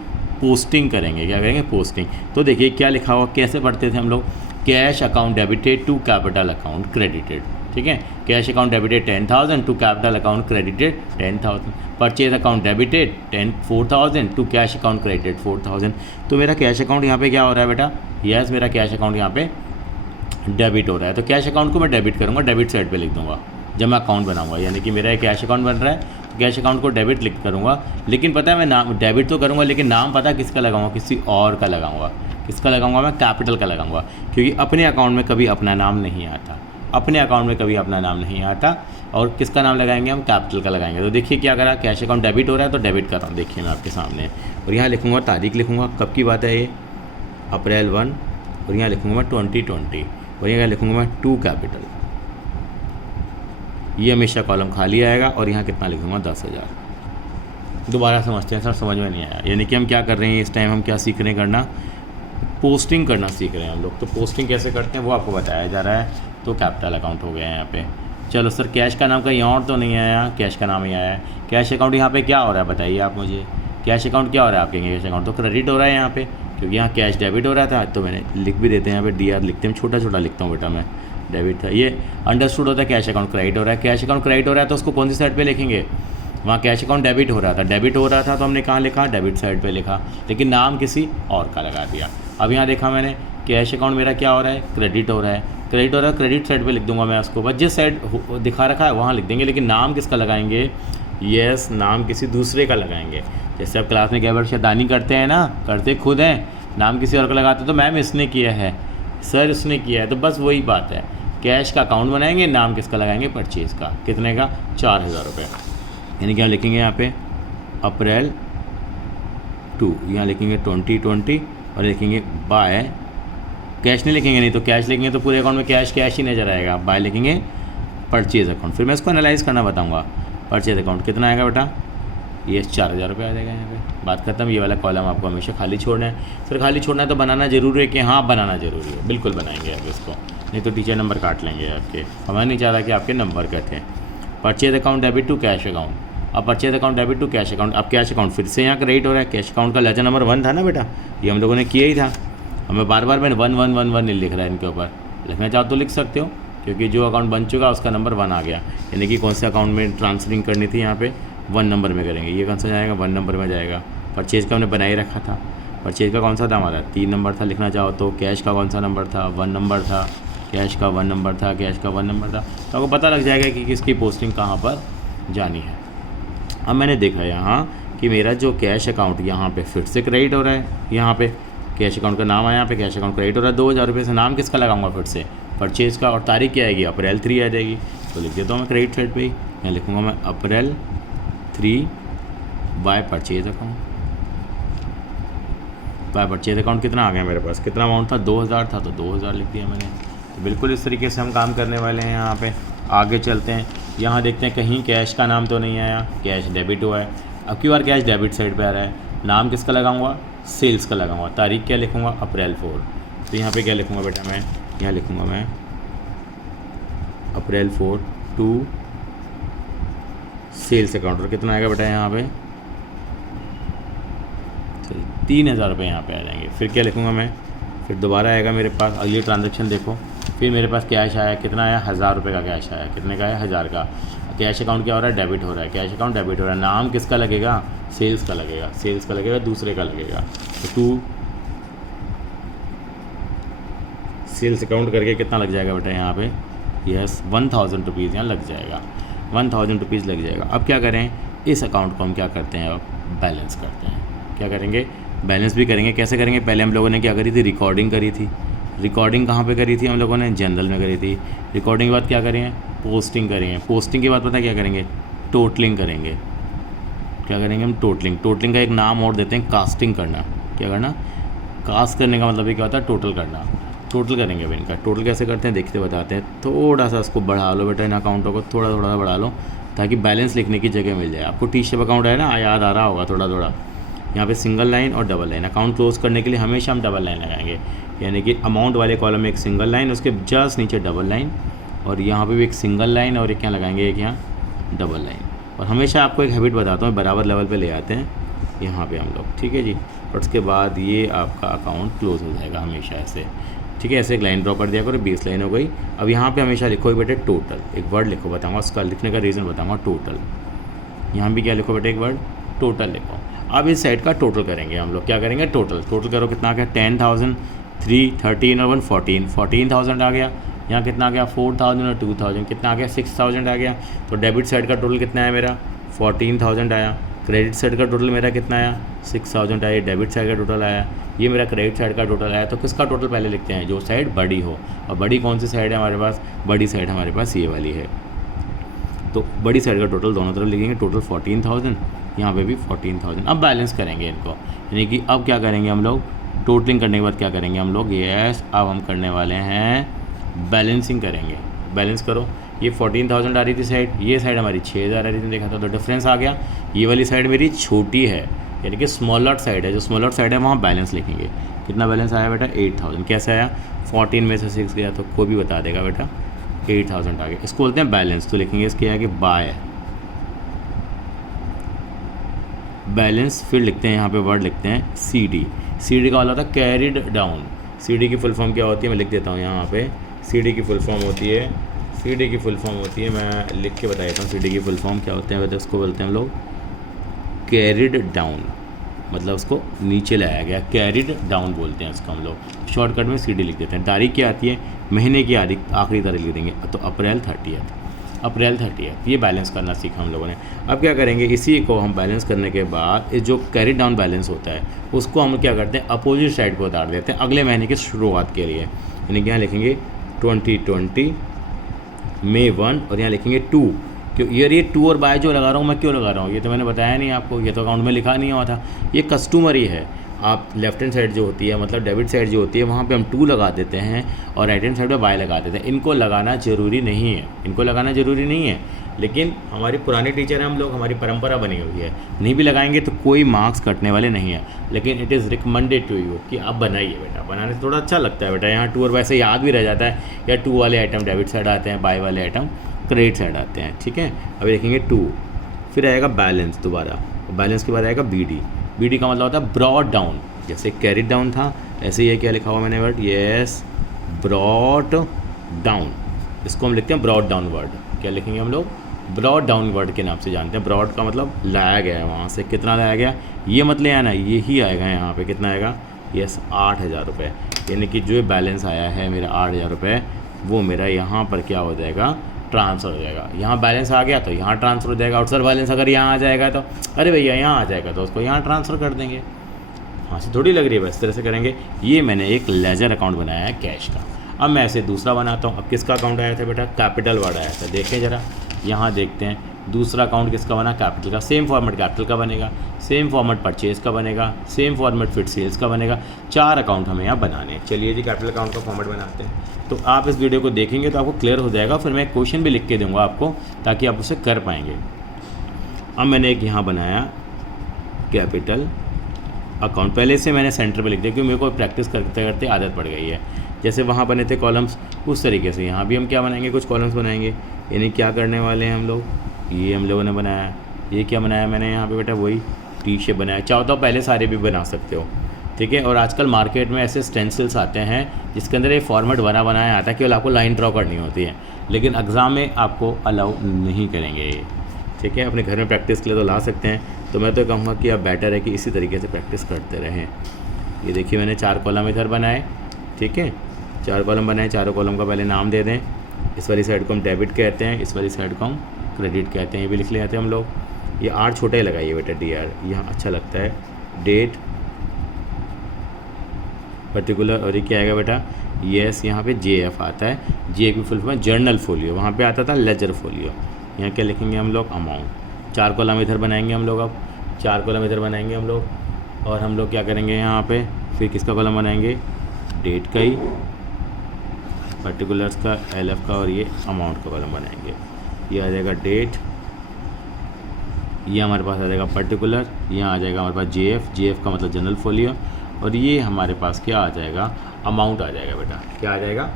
पोस्टिंग करेंगे। क्या करेंगे, पोस्टिंग। तो देखिए क्या लिखा हुआ, कैसे पढ़ते थे हम लोग, cash account debited to capital account credited, ठीक है। Cash account debited 10,000 to capital account credited 10,000। Purchase account debited 4,000 to cash account credited 4,000। तो मेरा कैश अकाउंट यहाँ पे क्या हो रहा है बेटा, यस मेरा कैश अकाउंट यहाँ पे डेबिट हो रहा है। तो कैश अकाउंट को मैं डेबिट करूँगा, डेबिट साइड पे लिख दूँगा, जब मैं अकाउंट बनाऊंगा, यानी कि मेरा एक कैश अकाउंट बन रहा है तो कैश अकाउंट को डेबिट लिख करूँगा, लेकिन पता है मैं नाम डेबिट तो करूँगा लेकिन नाम पता है किसका लगाऊंगा, किसी और का लगाऊंगा। किसका लगाऊंगा मैं? कैपिटल का लगाऊंगा, क्योंकि अपने अकाउंट में कभी अपना नाम नहीं आता, अपने अकाउंट में कभी अपना नाम नहीं आता। और किसका नाम लगाएंगे हम? कैपिटल का लगाएंगे। तो देखिए क्या करा, कैश अकाउंट डेबिट हो रहा है तो डेबिट कर रहा हूँ, देखिए मैं आपके सामने। और यहाँ लिखूँगा तारीख, लिखूँगा कब की बात है ये, अप्रैल 1। और यहाँ लिखूँगा मैं 2020। और यहाँ लिखूँगा मैं 2 कैपिटल। ये हमेशा कॉलम खाली आएगा। और यहाँ कितना लिखूँगा? 10,000। दोबारा समझते हैं सर, समझ में नहीं आया। यानी कि हम क्या कर रहे हैं इस टाइम, हम क्या सीख रहे हैं करना, पोस्टिंग करना सीख रहे हैं हम लोग। तो पोस्टिंग कैसे करते हैं वो आपको बताया जा रहा है। तो कैपिटल अकाउंट हो गया है यहाँ पे। चलो सर, कैश का नाम कहीं और तो नहीं आया, कैश का नाम ही आया है। कैश अकाउंट यहाँ पे क्या हो रहा है बताइए आप मुझे, कैश अकाउंट क्या हो रहा है आपके? कैश अकाउंट तो क्रेडिट हो रहा है यहाँ पे, क्योंकि यहाँ कैश डेबिट हो रहा था। तो मैंने लिख भी देते हैं यहाँ पे, DR लिखते हैं, छोटा छोटा लिखता हूँ बेटा मैं, डेबिट था। ये अंडरस्टूड होता है, कैश अकाउंट क्रेडिट हो रहा है। कैश अकाउंट क्रेडिट हो रहा है तो उसको कौन सी साइड पे लिखेंगे? वहाँ कैश अकाउंट डेबिट हो रहा था, डेबिट हो रहा था तो हमने कहाँ लिखा? डेबिट साइड पे लिखा, लेकिन नाम किसी और का लगा दिया। अब यहाँ देखा मैंने, कैश अकाउंट मेरा क्या हो रहा है? क्रेडिट हो रहा है, क्रेडिट हो रहा है, क्रेडिट साइड पे लिख दूंगा मैं उसको, बस जिस साइड दिखा रखा है वहाँ लिख देंगे, लेकिन नाम किसका लगाएंगे? यस, नाम किसी दूसरे का लगाएंगे। जैसे आप क्लास में कई बार शैतानी करते हैं ना, करते खुद हैं, नाम किसी और का लगाते तो मैम इसने किया है, सर इसने किया है, तो बस वही बात है। कैश का अकाउंट बनाएंगे, नाम किसका लगाएंगे? परचेज़ का। कितने का? 4,000 रुपये। यानी क्या लिखेंगे यहाँ पे? अप्रैल 2, यहाँ लिखेंगे 2020 और लिखेंगे बाय, कैश नहीं लिखेंगे, नहीं तो कैश लिखेंगे तो पूरे अकाउंट में कैश कैश ही नज़र आएगा। बाय लिखेंगे परचेज़ अकाउंट। फिर मैं इसको एनालाइज करना बताऊँगा। परचेज़ अकाउंट कितना आएगा बेटा? ये 4,000 रुपये आ जाएगा यहाँ पे। बात खत्म। ये वाला कॉलम आपको हमेशा खाली छोड़ना है। सर खाली छोड़ना है तो बनाना जरूरी है कि? हाँ बनाना ज़रूरी है, बिल्कुल बनाएंगे आप इसको, नहीं तो टीचर नंबर काट लेंगे आपके। हमें नहीं चाह रहा कि आपके नंबर कटें। Purchase account debit to cash account. अब purchase account debit to cash account. अब कैश अकाउंट फिर से यहाँ क्रेडिट हो रहा है। कैश अकाउंट का लेजर नंबर 1 था ना बेटा, ये हम लोगों ने किया ही था। हमें बार बार मैंने 1 नहीं लिख रहा है इनके ऊपर, लिखना चाहो तो लिख सकते हो, क्योंकि जो अकाउंट बन चुका उसका नंबर 1 आ गया। यानी कि कौन से अकाउंट में ट्रांसफरिंग करनी थी, यहाँ पे 1 नंबर में करेंगे। ये कौन सा जाएगा? 1 नंबर में जाएगा। परचेज का हमने बना ही रखा था। परचेज का कौन सा था हमारा? 3 नंबर था लिखना चाहो तो। कैश का कौन सा नंबर था? 1 नंबर था। कैश का 1 नंबर था, कैश का 1 नंबर था। तो आपको पता लग जाएगा कि किसकी पोस्टिंग कहाँ पर जानी है। अब मैंने देखा यहाँ कि मेरा जो कैश अकाउंट यहाँ पे फिर से क्रेडिट हो रहा है। यहाँ पे कैश अकाउंट का नाम आया, यहाँ पे कैश अकाउंट क्रेडिट हो रहा है 2,000 रुपये से। नाम किसका लगाऊंगा फिर से? परचेज़ का। और तारीख क्या आएगी? अप्रैल 3 आ जाएगी। तो लिख देता हूँ मैं क्रेडिट साइड पे ही, यहाँ लिखूँगा मैं अप्रैल 3 by purchase account. By purchase account कितना आ गया मेरे पास? कितना अमाउंट था? 2,000 था, तो 2,000 लिख दिया मैंने। तो बिल्कुल इस तरीके से हम काम करने वाले हैं। यहाँ पे आगे चलते हैं, यहाँ देखते हैं कहीं कैश का नाम तो नहीं आया, कैश डेबिट हुआ है। अब की बार कैश डेबिट साइड पे आ रहा है। नाम किसका लगाऊंगा? सेल्स का लगाऊंगा। तारीख क्या लिखूंगा? अप्रैल 4। तो यहाँ पे क्या लिखूंगा बेटा मैं? यहाँ लिखूंगा मैं अप्रैल 4 टू सेल्स अकाउंट। और कितना आएगा बेटा यहाँ पे? 3,000 रुपये यहाँ पे आ जाएंगे। फिर क्या लिखूंगा मैं? फिर दोबारा आएगा मेरे पास अगली ट्रांजैक्शन, देखो फिर मेरे पास कैश आया। कितना आया? 1,000 रुपये का कैश आया। कितने का है? 1,000 का। कैश अकाउंट क्या हो रहा है? डेबिट हो रहा है। कैश अकाउंट डेबिट हो रहा है। नाम किसका लगेगा? सेल्स का लगेगा। सेल्स का लगेगा, दूसरे का लगेगा। तो 2 सेल्स अकाउंट करके कितना लग जाएगा बेटा यहाँ पे? यस 1,000 रुपीज़ यहाँ लग जाएगा। 1,000 रुपीज़ लग जाएगा। अब क्या करें? इस अकाउंट को हम क्या करते हैं? अब बैलेंस करते हैं। क्या करेंगे? बैलेंस भी करेंगे। कैसे करेंगे? पहले हम लोगों ने क्या करी थी? रिकॉर्डिंग करी थी। रिकॉर्डिंग कहाँ पे करी थी हम लोगों ने? जनरल में करी थी। रिकॉर्डिंग के बाद क्या करेंगे? पोस्टिंग करेंगे। पोस्टिंग के बाद पता क्या करेंगे? टोटलिंग करेंगे। क्या करेंगे हम? टोटलिंग। टोटलिंग का एक नाम और देते हैं, कास्टिंग करना। क्या करना? कास्ट करने का मतलब ये क्या होता है? टोटल करना। टोटल करेंगे अभी इनका। टोटल कैसे करते हैं देखते बताते हैं। थोड़ा सा इसको बढ़ा लो बेटा, इन अकाउंटों को थोड़ा थोड़ा सा बढ़ा लो, ताकि बैलेंस लिखने की जगह मिल जाए आपको। टी शेप अकाउंट है ना, याद आ रहा होगा थोड़ा थोड़ा। यहाँ पे सिंगल लाइन और डबल लाइन। अकाउंट क्लोज करने के लिए हमेशा हम डबल लाइन लगाएंगे, यानी कि अमाउंट वाले कॉलम में एक सिंगल लाइन, उसके जस्ट नीचे डबल लाइन, और यहाँ पे भी एक सिंगल लाइन और एक यहाँ लगाएंगे, एक यहाँ डबल लाइन। और हमेशा आपको एक हैबिट बताता हूँ, बराबर लेवल पे ले आते हैं यहाँ पे हम लोग, ठीक है जी। और उसके बाद ये आपका अकाउंट क्लोज हो जाएगा हमेशा ऐसे, ठीक है। ऐसे एक लाइन ड्रॉ कर दिया करो, 20 लाइन हो गई। अब यहाँ पे हमेशा लिखो बेटे टोटल, एक वर्ड लिखो, बताऊँगा उसका लिखने का रीज़न बताऊँगा। टोटल, यहाँ भी क्या लिखो बेटे? एक वर्ड टोटल लिखो। अब इस साइड का टोटल करेंगे हम लोग। क्या करेंगे? टोटल। टोटल करो, कितना आ गया? 10,000, 3, 13 और 1 14। 14,000 आ गया। यहाँ कितना आ गया 4000 और 2000 कितना आ गया 6000 आ गया। तो डेबिट साइड का टोटल कितना है मेरा 14000 आया। क्रेडिट साइड का टोटल मेरा कितना आया 6000 आया। डेबिट साइड का टोटल आया, ये मेरा क्रेडिट साइड का टोटल आया। तो किसका टोटल पहले लिखते हैं, जो साइड बड़ी हो। और बड़ी कौन सी साइड है हमारे पास, बड़ी साइड हमारे पास ये वाली है। तो बड़ी साइड का टोटल दोनों तरफ लिखेंगे, टोटल 14000, यहाँ पे भी 14000। अब बैलेंस करेंगे इनको, यानी कि अब क्या करेंगे हम लोग, टोटलिंग करने के बाद क्या करेंगे हम लोग, यस अब हम करने वाले हैं बैलेंसिंग करेंगे। बैलेंस करो, ये 14000 आ रही थी साइड, ये साइड हमारी 6000 आ रही थी, देखा था तो डिफरेंस आ गया। ये वाली साइड मेरी छोटी है, यानी कि स्मॉलर साइड है, जो स्मॉलर साइड है वहाँ बैलेंस लिखेंगे। कितना बैलेंस आया बेटा 8000। कैसे आया, 14 में से 6 गया तो कोई भी बता देगा बेटा 8000 आ गया। इसको बोलते हैं बैलेंस। तो लिखेंगे इसके आगे बाय बैलेंस, फिर लिखते हैं यहाँ पे वर्ड लिखते हैं CD। CD का वाला होता है कैरिड डाउन। CD की फुल फॉर्म क्या होती है, मैं लिख देता हूँ यहाँ पे। CD की फुल फॉर्म होती है, CD की फुल फॉर्म होती है, मैं लिख के बता देता हूँ CD की फुल फॉर्म क्या होते हैं। उसको बोलते हैं हम लोग कैरिड डाउन, मतलब उसको नीचे लाया गया, कैरिड डाउन बोलते हैं उसको हम लोग। शॉर्टकट में CD लिख देते हैं। तारीख क्या आती है, महीने की आखिरी तारीख लिख देंगे, तो अप्रैल 30, ये बैलेंस करना सीखा हम लोगों ने। अब क्या करेंगे, इसी को हम बैलेंस करने के बाद इस जो कैरी डाउन बैलेंस होता है उसको हम क्या करते हैं अपोजिट साइड को उतार देते हैं अगले महीने की शुरुआत के लिए। यानी कि यहाँ लिखेंगे 2020 May 1 और यहाँ लिखेंगे 2। क्यों यार ये 2 और बाय जो लगा रहा हूँ मैं, क्यों लगा रहा हूँ, ये तो मैंने बताया नहीं आपको, ये तो अकाउंट में लिखा नहीं हुआ था, ये कस्टमरी है। आप लेफ्ट हैंड साइड जो होती है, मतलब डेबिट साइड जो होती है, वहाँ पे हम 2 लगा देते हैं और राइट हैंड साइड पे बाय लगा देते हैं। इनको लगाना ज़रूरी नहीं है, लेकिन हमारी पुरानी टीचर है हम लोग, हमारी परंपरा बनी हुई है, नहीं भी लगाएंगे तो कोई मार्क्स कटने वाले नहीं है। लेकिन it is recommended to you कि आप बनाइए बेटा, बनाने से थोड़ा अच्छा लगता है बेटा। यहाँ 2 और वैसे याद भी रह जाता है, या 2 वाले आइटम डेबिट साइड आते हैं, बाय वाले आइटम क्रेडिट साइड आते हैं, ठीक है। अभी देखेंगे 2, फिर आएगा बैलेंस दोबारा, बैलेंस के बाद आएगा BD का मतलब होता है ब्रॉड डाउन। जैसे कैरिड डाउन था, ऐसे ये क्या लिखा हुआ मैंने वर्ड, यस ब्रॉड डाउन, इसको हम लिखते हैं ब्रॉड डाउन वर्ड। क्या लिखेंगे हम लोग, ब्रॉड डाउन वर्ड के नाम से जानते हैं। ब्रॉड का मतलब लाया गया है, वहाँ से कितना लाया गया, ये मत ले आना, ये ही आएगा यहाँ पे, कितना आएगा, यस 8000 रुपये। यानी कि जो बैलेंस आया है मेरा 8000 रुपये, वो मेरा यहाँ पर क्या हो जाएगा, ट्रांसफ़र हो जाएगा। यहाँ बैलेंस आ गया तो यहाँ ट्रांसफ़र हो जाएगा। आउटसाइड बैलेंस अगर यहाँ आ जाएगा तो अरे भैया यहाँ आ जाएगा तो उसको यहाँ ट्रांसफ़र कर देंगे। हाँ से थोड़ी लग रही है, बस इस तरह से करेंगे। ये मैंने एक लेजर अकाउंट बनाया है कैश का। अब मैं ऐसे दूसरा बनाता हूँ। अब किसका अकाउंट आया था बेटा, कैपिटल वर्ड आया था। देखें ज़रा, यहाँ देखते हैं दूसरा अकाउंट किसका बना, कैपिटल का। सेम फॉर्मेट कैपिटल का बनेगा, सेम फॉर्मेट परचेज़ का बनेगा, सेम फॉर्मेट फिट सेल्स का बनेगा। 4 अकाउंट हमें यहाँ बनाने हैं। चलिए जी कैपिटल अकाउंट का फॉर्मेट बनाते हैं। तो आप इस वीडियो को देखेंगे तो आपको क्लियर हो जाएगा। फिर मैं क्वेश्चन भी लिख के दूँगा आपको, ताकि आप उसे कर पाएंगे। अब मैंने एक यहाँ बनाया कैपिटल अकाउंट। पहले से मैंने सेंटर पे लिख दिया, क्योंकि मेरे को प्रैक्टिस करते करते आदत पड़ गई है। जैसे वहाँ बने थे कॉलम्स, उस तरीके से यहाँ भी हम क्या बनाएंगे, कुछ कॉलम्स बनाएंगे। यानी क्या करने वाले हैं हम लोग, ये हम लोगों ने बनाया, ये क्या बनाया मैंने यहाँ पे बेटा, वही टी शेप बनाया। चाहो तो पहले सारे भी बना सकते हो, ठीक है। और आजकल मार्केट में ऐसे स्टेंसिल्स आते हैं जिसके अंदर ये फॉर्मेट बनाया आता है, केवल आपको लाइन ड्रॉ करनी होती है, लेकिन एग्ज़ाम में आपको अलाउ नहीं करेंगे, ठीक है। अपने घर में प्रैक्टिस के लिए तो ला सकते हैं। तो मैं तो कहूँगा कि अब बेटर है कि इसी तरीके से प्रैक्टिस करते रहें। ये देखिए मैंने 4 कॉलम इधर बनाए, ठीक है। 4 कॉलम बनाए, चारों कॉलम का पहले नाम दे दें। इस वाली साइड को हम डेबिट कहते हैं, इस वाली साइड को हम क्रेडिट कहते हैं। ये भी लिख लेते हैं हम लोग। ये R छोटा ही लगाइए बेटा, DR यहाँ अच्छा लगता है। डेट, पर्टिकुलर, और ये क्या आएगा बेटा, यस यहाँ पे JF आता है। JF की फुल फॉर्म जर्नल फोलियो, वहाँ पे आता था लेजर फोलियो। यहाँ क्या लिखेंगे हम लोग, अमाउंट। 4 कॉलम इधर बनाएंगे हम लोग। अब 4 कॉलम इधर बनाएंगे हम लोग। और हम लोग क्या करेंगे यहाँ पे, फिर किसका कॉलम बनाएंगे, डेट का ही, पर्टिकुलर्स का, LF का, और ये अमाउंट का कॉलम बनाएंगे। ये आ जाएगा डेट, ये हमारे पास आ जाएगा पर्टिकुलर, यहाँ आ जाएगा हमारे पास JF का मतलब जनरल फोलियो, और ये हमारे पास क्या आ जाएगा, अमाउंट आ जाएगा बेटा। क्या आ जाएगा,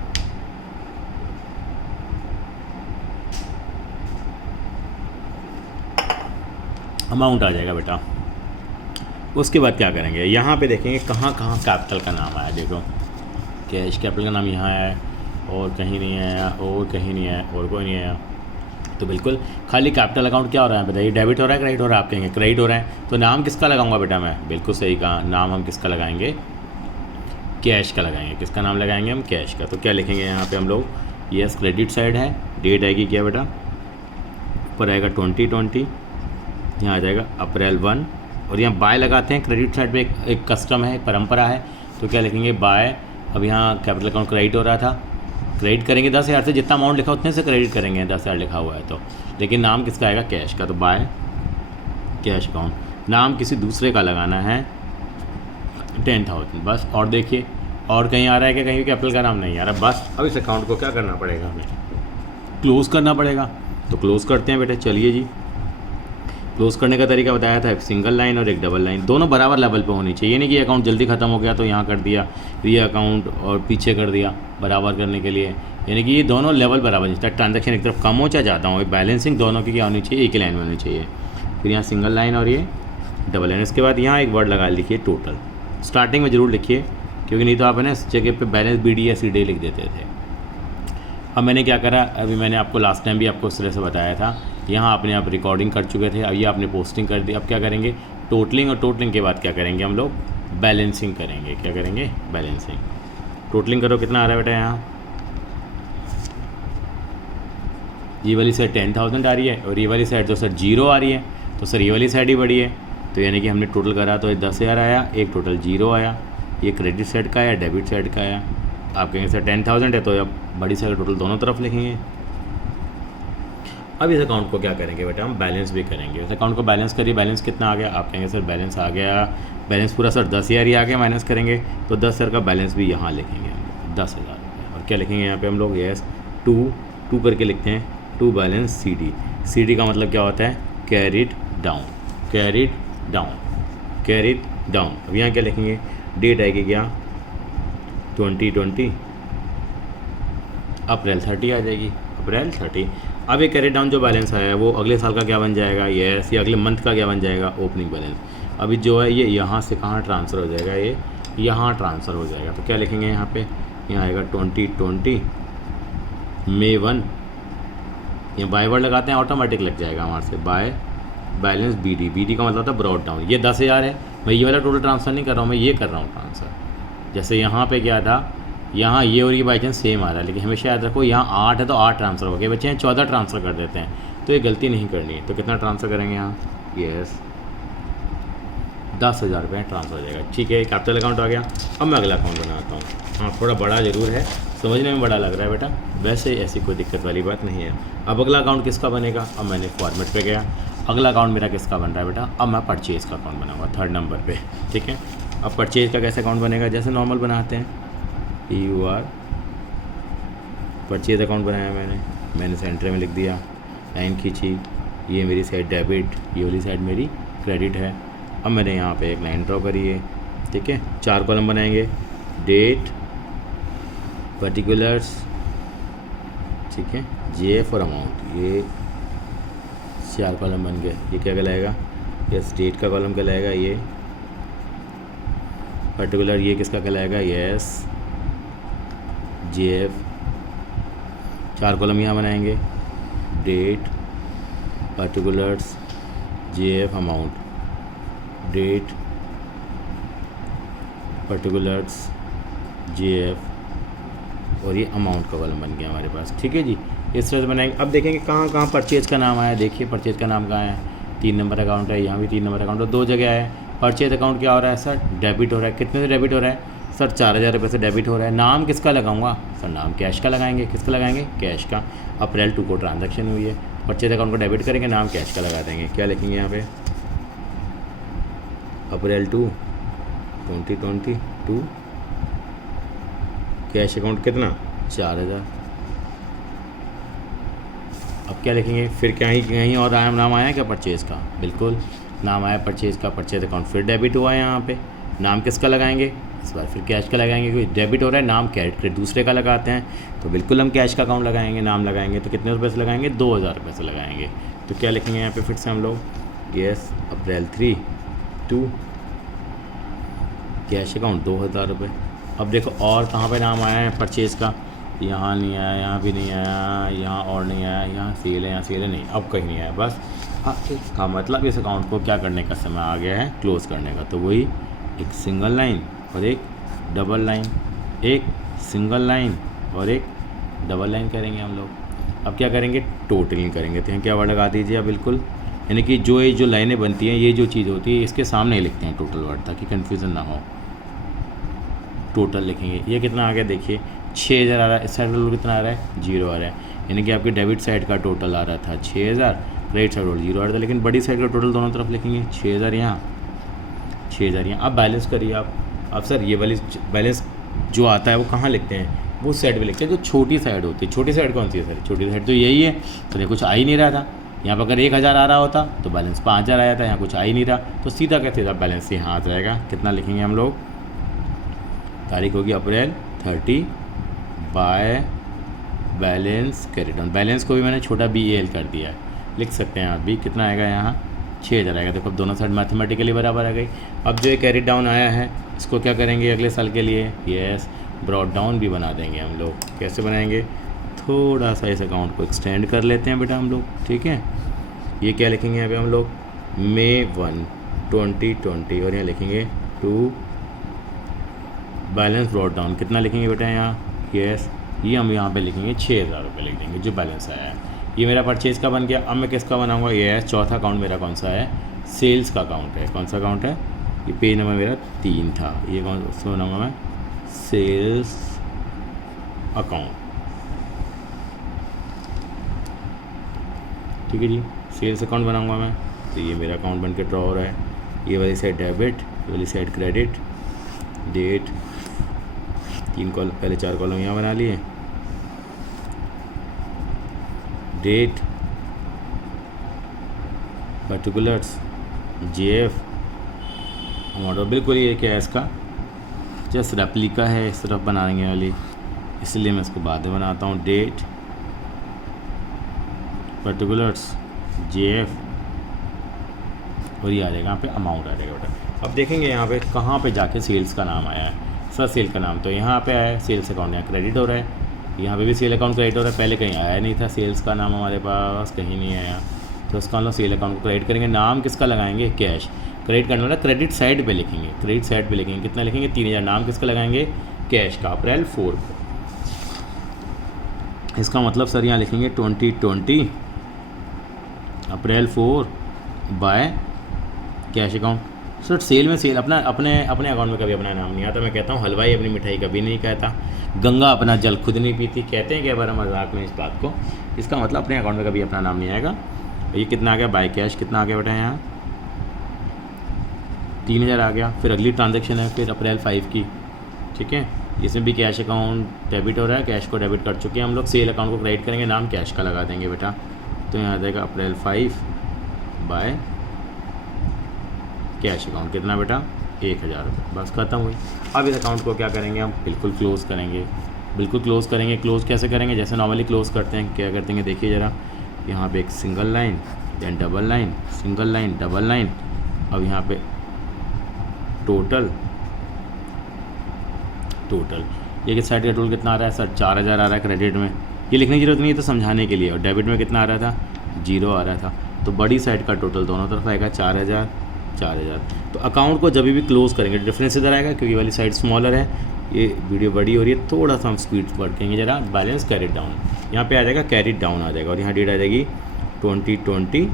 अमाउंट आ जाएगा बेटा। उसके बाद क्या करेंगे, यहाँ पे देखेंगे कहाँ कहाँ कैपिटल का नाम आया। देखो कैश कैपिटल का नाम यहाँ है, और कहीं नहीं आया, और कहीं नहीं आया, और कोई नहीं आया। तो बिल्कुल खाली कैपिटल अकाउंट क्या हो रहा है बताइए, डेबिट हो रहा है, क्रेडिट हो रहा है। आप कहेंगे क्रेडिट हो रहा है, तो नाम किसका लगाऊंगा बेटा मैं, बिल्कुल सही कहा, नाम हम किसका लगाएंगे, कैश का लगाएंगे। किसका नाम लगाएंगे हम, कैश का। तो क्या लिखेंगे यहाँ पे हम लोग, यस क्रेडिट साइड है, डेट आएगी क्या बेटा, ऊपर आएगा 2020, यहाँ आ जाएगा अप्रैल 1, और यहाँ बाय लगाते हैं। क्रेडिट साइड पे एक कस्टम है, एक परंपरा है, तो क्या लिखेंगे बाय। अब यहाँ कैपिटल अकाउंट क्रेडिट हो रहा था, क्रेडिट करेंगे 10,000 से, जितना अमाउंट लिखा उतने से क्रेडिट करेंगे, 10,000 लिखा हुआ है तो, लेकिन नाम किसका आएगा, कैश का, तो बाय कैश अकाउंट। नाम किसी दूसरे का लगाना है 10,000 बस। और देखिए और कहीं आ रहा है कि कहीं कैपिटल का नाम नहीं आ रहा, बस। अब इस अकाउंट को क्या करना पड़ेगा, हमें क्लोज़ करना पड़ेगा। तो क्लोज़ करते हैं बेटे, चलिए जी। क्लोज़ करने का तरीका बताया था, एक सिंगल लाइन और एक डबल लाइन, दोनों बराबर लेवल पे होनी चाहिए। ये नहीं कि अकाउंट जल्दी ख़त्म हो गया तो यहाँ कर दिया, ये अकाउंट और पीछे कर दिया, बराबर करने के लिए। यानी कि ये दोनों लेवल बराबर, जितना ट्रांजैक्शन एक तरफ कम हो चाहे ज़्यादा हो, बैलेंसिंग दोनों की क्या होनी चाहिए, एक ही लाइन में होनी चाहिए। फिर यहाँ सिंगल लाइन और ये डबल लाइन। इसके बाद यहाँ एक वर्ड लगा लिखिए टोटल, स्टार्टिंग में ज़रूर लिखिए, क्योंकि नहीं तो आप है ना इस जगह पे बैलेंस BD या CD लिख देते थे। अब मैंने क्या करा, अभी मैंने आपको लास्ट टाइम भी आपको इस तरह से बताया था, यहाँ आपने आप रिकॉर्डिंग कर चुके थे, अब ये आपने पोस्टिंग कर दी। अब क्या करेंगे, टोटलिंग, और टोटलिंग के बाद क्या करेंगे हम लोग, बैलेंसिंग करेंगे। क्या करेंगे, बैलेंसिंग। टोटलिंग करो, कितना आ रहा है बेटा, यहाँ ये वाली साइड 10,000 आ रही है, और ये वाली साइड तो सर 0 आ रही है, तो सर ये वाली साइड ही बड़ी है। तो यानी कि हमने टोटल करा तो 10,000 आया, एक टोटल 0 आया। ये क्रेडिट साइड का आया, डेबिट साइड का आया। आप कहेंगे सर 10,000 है, तो अब बड़ी साइड टोटल दोनों तरफ लिखेंगे। अब इस अकाउंट को क्या करेंगे बेटा, हम बैलेंस भी करेंगे। इस अकाउंट को बैलेंस करिए, बैलेंस कितना आ गया, आप कहेंगे सर बैलेंस आ गया, बैलेंस पूरा सर 10,000 ही आ गया, माइनस करेंगे तो 10,000 का बैलेंस भी यहाँ लिखेंगे हम 10,000 रुपये। और क्या लिखेंगे यहाँ पे हम लोग, यस 2 करके लिखते हैं, 2 बैलेंस CD का मतलब क्या होता है, carried down, carried down, carried down. अब यहाँ क्या लिखेंगे, डेट आएगी क्या, 2020, अप्रैल 30 आ जाएगी, अप्रैल 30। अब ये कैरी डाउन जो बैलेंस आया है वो अगले साल का क्या बन जाएगा, यस, या अगले मंथ का क्या बन जाएगा, ओपनिंग बैलेंस। अभी जो है ये यहाँ से कहाँ ट्रांसफ़र हो जाएगा, ये यहाँ ट्रांसफ़र हो जाएगा। तो क्या लिखेंगे यहाँ पे, यहाँ आएगा 2020 May 1, यहाँ बाय वर्ड लगाते हैं, ऑटोमेटिक लग जाएगा हमारे से, बाय बैलेंस BD का मतलब होता है ब्रॉड डाउन। ये 10,000 है, मैं ये वाला टोटल ट्रांसफ़र नहीं कर रहा हूँ, मैं ये कर रहा हूँ ट्रांसफ़र। जैसे यहाँ पे क्या था, यहाँ ये और ये बाई चांस सेम आ रहा है, लेकिन हमेशा याद रखो यहाँ 8 है तो 8 ट्रांसफ़र हो गए, बच्चे हैं 14 ट्रांसफ़र कर देते हैं, तो ये गलती नहीं करनी है। तो कितना ट्रांसफ़र करेंगे यहाँ, यस 10,000 रुपये ट्रांसफ़र हो जाएगा। ठीक है, कैपिटल अकाउंट आ गया। अब मैं अगला अकाउंट बनाता हूँ। हाँ थोड़ा बड़ा ज़रूर है, समझने में बड़ा लग रहा है बेटा, वैसे ऐसी कोई दिक्कत वाली बात नहीं है। अब अगला अकाउंट किसका बनेगा, अब मैंने फॉर्मेट पे गया, अगला अकाउंट मेरा किसका बन रहा है बेटा, अब मैं परचेज़ का अकाउंट बनाऊंगा 3rd नंबर पे। ठीक है, अब परचेज़ का कैसे अकाउंट बनेगा, जैसे नॉर्मल बनाते हैं, PUR परचेज़ अकाउंट बनाया मैंने सेंटर में लिख दिया, लाइन खींची, ये मेरी साइड डेबिट, ये वाली साइड मेरी क्रेडिट है। अब मैंने यहाँ पे एक लाइन ड्रॉ करी है। ठीक है, 4 कॉलम बनाएंगे, डेट, पर्टिकुलर्स, ठीक है, JF और अमाउंट, ये 4 कॉलम बन गए। ये क्या कहलाएगा, ये स्टेट का कॉलम कहलाएगा, ये पर्टिकुलर, ये किसका कहलाएगा, यस JF। 4 कॉलम यहाँ बनाएंगे, date, particulars, JF, amount, date, particulars, JF, और ये अमाउंट का कॉलम बन गया हमारे पास। ठीक है जी, इस तरह से बनाएंगे। अब देखेंगे कहाँ कहाँ परचेज़ का नाम आया। देखिए परचेज़ का नाम कहाँ है, 3 नंबर अकाउंट है, यहाँ भी 3 नंबर अकाउंट है, 2 जगह है। परचेज़ अकाउंट क्या हो रहा है सर, डेबिट हो रहा है। कितने से डेबिट हो रहा है सर, 4,000 रुपये से डेबिट हो रहा है। नाम किसका लगाऊंगा सर, नाम कैश का लगाएंगे। किसका लगाएंगे, कैश का। अप्रैल 2 को ट्रांजैक्शन हुई है, परचेज़ अकाउंट को डेबिट करेंगे, नाम कैश का लगा देंगे। क्या लिखेंगे यहाँ पे, अप्रैल 2 2022, कैश अकाउंट कितना, 4,000। अब क्या लिखेंगे, फिर कहीं और नाम आया क्या परचेज़ का, बिल्कुल नाम आया परचेज़ का। परचेज़ अकाउंट फिर डेबिट हुआ है, यहाँ पे नाम किसका लगाएंगे, इस बार फिर कैश का लगाएंगे, क्योंकि डेबिट हो रहा है, नाम कैश दूसरे का लगाते हैं, तो बिल्कुल हम कैश का अकाउंट लगाएंगे, नाम लगाएंगे। तो कितने रुपये से लगाएंगे, 2,000 रुपये से लगाएंगे। तो क्या लिखेंगे यहाँ पे फिर से हम लोग, यस अप्रैल 3 2, कैश अकाउंट 2,000 रुपये। अब देखो और कहाँ पे नाम आया है परचेज़ का, यहाँ नहीं आया, यहाँ भी नहीं आया, यहाँ और नहीं आया, यहाँ सेल है, यहाँ सेल है नहीं, अब कहीं नहीं आया। बस इसका मतलब इस अकाउंट को क्या करने का समय आ गया है, क्लोज़ करने का। तो वही एक सिंगल लाइन और एक डबल लाइन, एक सिंगल लाइन और एक डबल लाइन करेंगे हम लोग। अब क्या करेंगे, टोटलिंग करेंगे। तो यहाँ क्या वर्ड लगा दीजिए आप बिल्कुल, यानी कि ये जो लाइनें बनती हैं, ये जो चीज़ होती है इसके सामने ही लिखते हैं टोटल वर्ड, ताकि कन्फ्यूज़न ना हो। टोटल लिखेंगे। ये कितना आ गया देखिए, 6000 आ रहा है। इस साइड टोटल कितना आ रहा है, 0 आ रहा है, यानी कि आपके डेबिट साइड का टोटल आ रहा था 6000, क्रेडिट साइड टोटल 0 आ रहा था। लेकिन बड़ी साइड का टोटल दोनों तरफ लिखेंगे, 6000 यहाँ, 6000 यहाँ। अब बैलेंस करिए आप सर ये वाली बैलेंस जो आता है वो कहाँ लिखते हैं, वो साइड पे लिखते हैं जो छोटी साइड होती है। छोटी साइड कौन सी है सर, छोटी साइड तो यही है। तो ये कुछ आ ही नहीं रहा था, यहाँ पर अगर 1000 आ रहा होता तो बैलेंस 5000 आया था, यहाँ कुछ आ ही नहीं रहा, तो सीधा का सीधा बैलेंस यहाँ आ जाएगा। कितना लिखेंगे हम लोग, तारीख होगी अप्रैल 30 by balance carried on. Balance को भी मैंने छोटा BAL कर दिया है, लिख सकते हैं आप भी। कितना आएगा यहाँ, 6000 आएगा। देखो अब दोनों साइड मैथमेटिकली बराबर आ गई। अब जो ये कैरिड डाउन आया है इसको क्या करेंगे अगले साल के लिए, यस ब्रॉड डाउन भी बना देंगे हम लोग। कैसे बनाएंगे, थोड़ा सा इस अकाउंट को एक्सटेंड कर लेते हैं बेटा हम लोग, ठीक है। ये क्या लिखेंगे यहाँ पे हम लोग, May 1 2020, और यहाँ लिखेंगे 2 बैलेंस ब्रॉड डाउन। कितना लिखेंगे बेटा यहाँ, यस ये हम यहाँ पे लिखेंगे 6000 रुपये लिख देंगे जो बैलेंस आया है। ये मेरा परचेज़ का बन गया। अब मैं किसका बनाऊंगा, यस चौथा अकाउंट मेरा कौन सा है, सेल्स का अकाउंट है। कौन सा अकाउंट है, ये पेज नंबर मेरा 3 था, ये कौन सा बनाऊँगा मैं, सेल्स अकाउंट, ठीक है जी। सेल्स अकाउंट बनाऊंगा मैं, तो ये मेरा अकाउंट बन के ड्रॉ हो रहा है। ये वाली साइड डेबिट, ये वाली साइड क्रेडिट, डेट, 3 कॉलम, पहले 4 कॉलम यहाँ बना लिए, डेट, पर्टिकुलर्स, JF अमाउंट। बिल्कुल ये क्या है इसका जस्ट रेप्लिका है, इस तरफ बनाने वाली, इसलिए मैं इसको बाद में बनाता हूँ। डेट, पर्टिकुलर्स, JF, और ये आ जाएगा यहाँ पे अमाउंट आ जाएगा बेटा। अब देखेंगे यहाँ पे कहाँ पे जाके सेल्स का नाम आया है। सर सेल का नाम तो यहाँ पे आया है, सेल्स अकाउंट यहाँ क्रेडिट हो रहा है, यहाँ पे भी सेल अकाउंट क्रेडिट हो रहा है। पहले कहीं आया नहीं था सेल्स का नाम, हमारे पास कहीं नहीं आया, तो उसका हम लोग सेल अकाउंट को क्रेडिट करेंगे। नाम किसका लगाएंगे, कैश। क्रेडिट करने वाला क्रेडिट साइड पे लिखेंगे, क्रेडिट साइड पे लिखेंगे। कितना लिखेंगे, 3000। नाम किसका लगाएंगे, कैश का, अप्रैल 4 को। इसका मतलब सर यहाँ लिखेंगे 2020 April 4 by cash account. Sir sale में सेल अपने अकाउंट में कभी अपना नाम नहीं आता। मैं कहता हूँ हलवाई अपनी मिठाई कभी नहीं कहता, गंगा अपना जल खुद नहीं पीती, कहते हैं क्या बार मजाक में इस बात को। इसका मतलब अपने अकाउंट में कभी अपना नाम नहीं आएगा। ये कितना आ गया, बाय कैश कितना आ गया बेटा, यहाँ 3000 आ गया। फिर अगली ट्रांजैक्शन है फिर अप्रैल 5 की, ठीक है। इसमें भी कैश अकाउंट डेबिट हो रहा है, कैश को डेबिट कर चुके हैं हम लोग। सेल अकाउंट को क्रेडिट करेंगे, नाम कैश का लगा देंगे बेटा। तो यहाँ आ जाएगा अप्रैल 5 बाय कैश अकाउंट। कितना बेटा, 1000 रुपये। बस खत्म हुई। अब इस अकाउंट को क्या करेंगे हम, बिल्कुल क्लोज़ करेंगे, बिल्कुल क्लोज़ करेंगे। क्लोज़ कैसे करेंगे, जैसे नॉर्मली क्लोज़ करते हैं। क्या करते हैं देखिए ज़रा, यहाँ पे एक single line, then double line, single line, double line. अब यहाँ पे टोटल, ये कि साइड का टोटल कितना आ रहा है सर, 4000 आ रहा है क्रेडिट में। ये लिखने की जरूरत नहीं है तो समझाने के लिए। और डेबिट में कितना आ रहा था, 0 आ रहा था। तो बड़ी साइड का टोटल दोनों तरफ आएगा 4000, 4000। तो अकाउंट को जब भी क्लोज़ करेंगे डिफरेंस इधर आएगा, क्योंकि वाली साइड स्मॉलर है, ये वीडियो बड़ी हो रही है, थोड़ा सा हम स्पीड बढ़ेंगे ज़रा। बैलेंस कैरिड डाउन, यहाँ पे आ जाएगा कैरिड डाउन आ जाएगा, और यहाँ डेट आ जाएगी 2020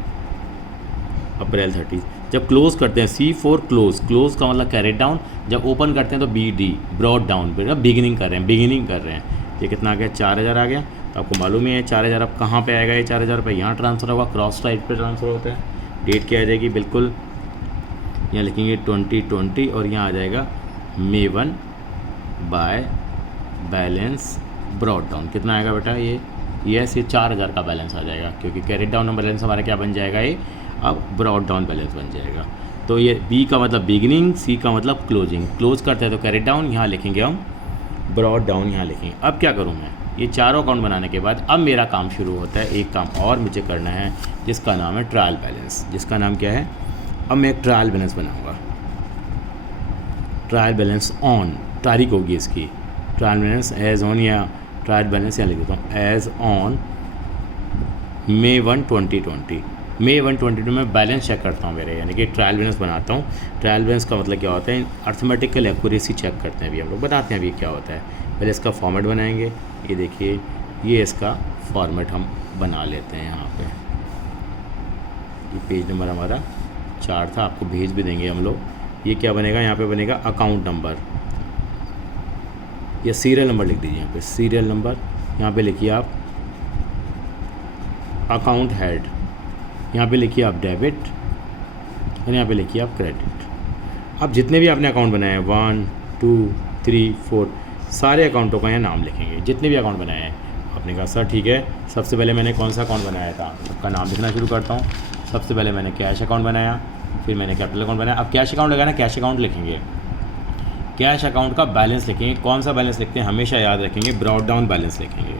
अप्रैल 30। जब क्लोज़ करते हैं C4 क्लोज़ का मतलब कैरिड डाउन। जब ओपन करते हैं तो BD ब्रॉड डाउन, बिगिनिंग कर रहे हैं। ये कितना आ गया, 4000 आ गया। तो आपको मालूम ही है 4000 अब कहाँ पे आएगा, ये 4000 रुपये यहाँ ट्रांसफ़र होगा, क्रॉस साइड पे ट्रांसफ़र होता है। डेट क्या आ जाएगी, बिल्कुल यहाँ लिखेंगे 2020, और यहाँ आ जाएगा May 1 by balance brought down. कितना आएगा बेटा, ये 4000 का बैलेंस आ जाएगा, क्योंकि कैरिड डाउन बैलेंस हमारा क्या बन जाएगा, ये अब ब्रॉड डाउन बैलेंस बन जाएगा। तो ये B का मतलब बिगिनिंग, C का मतलब क्लोजिंग। क्लोज करते हैं तो कैरिड डाउन, यहाँ लिखेंगे हम ब्रॉड डाउन, यहाँ लिखेंगे। अब क्या करूँ मैं, ये चारों अकाउंट बनाने के बाद अब मेरा काम शुरू होता है। एक काम और मुझे करना है जिसका नाम है ट्रायल बैलेंस। जिसका नाम क्या है, अब मैं एक ट्रायल बैलेंस बनाऊँगा। ट्रायल बैलेंस ऑन, तारीख होगी इसकी, ट्रायल बैलेंस एज ऑन, या ट्रायल बैलेंस यहाँ लिख देता हूँ एज ऑन May 1 2020। May 1 2020 में बैलेंस चेक करता हूँ मेरे, यानी कि ट्रायल बैलेंस बनाता हूँ। ट्रायल बैलेंस का मतलब क्या होता है, अर्थमेटिकल एक्यूरेसी चेक करते हैं। अभी हम लोग बताते हैं अभी क्या होता है। पहले इसका फॉर्मेट बनाएंगे, ये देखिए ये इसका फॉर्मेट हम बना लेते हैं यहाँ पे। ये पेज नंबर हमारा 4 था, आपको भेज भी देंगे हम लोग। ये क्या बनेगा, यहाँ पे बनेगा अकाउंट नंबर या सीरियल नंबर लिख दीजिए यहाँ पे, सीरियल नंबर। यहाँ पे लिखिए आप अकाउंट हेड, यहाँ पे लिखिए आप डेबिट और यहाँ पे लिखिए आप क्रेडिट। अब जितने भी आपने अकाउंट बनाए हैं 1 2 3 4 सारे अकाउंटों का यहाँ नाम लिखेंगे, जितने भी अकाउंट बनाए हैं। आपने कहा सर ठीक है, सबसे पहले मैंने कौन सा अकाउंट बनाया था, सबका नाम लिखना शुरू करता हूँ। सबसे पहले मैंने कैश अकाउंट बनाया, फिर मैंने कैपिटल अकाउंट बनाया। अब कैश अकाउंट लगाना, कैश अकाउंट लिखेंगे, कैश अकाउंट का बैलेंस लिखेंगे। कौन सा बैलेंस लिखते हैं हमेशा याद रखेंगे, ब्रॉड डाउन बैलेंस लिखेंगे।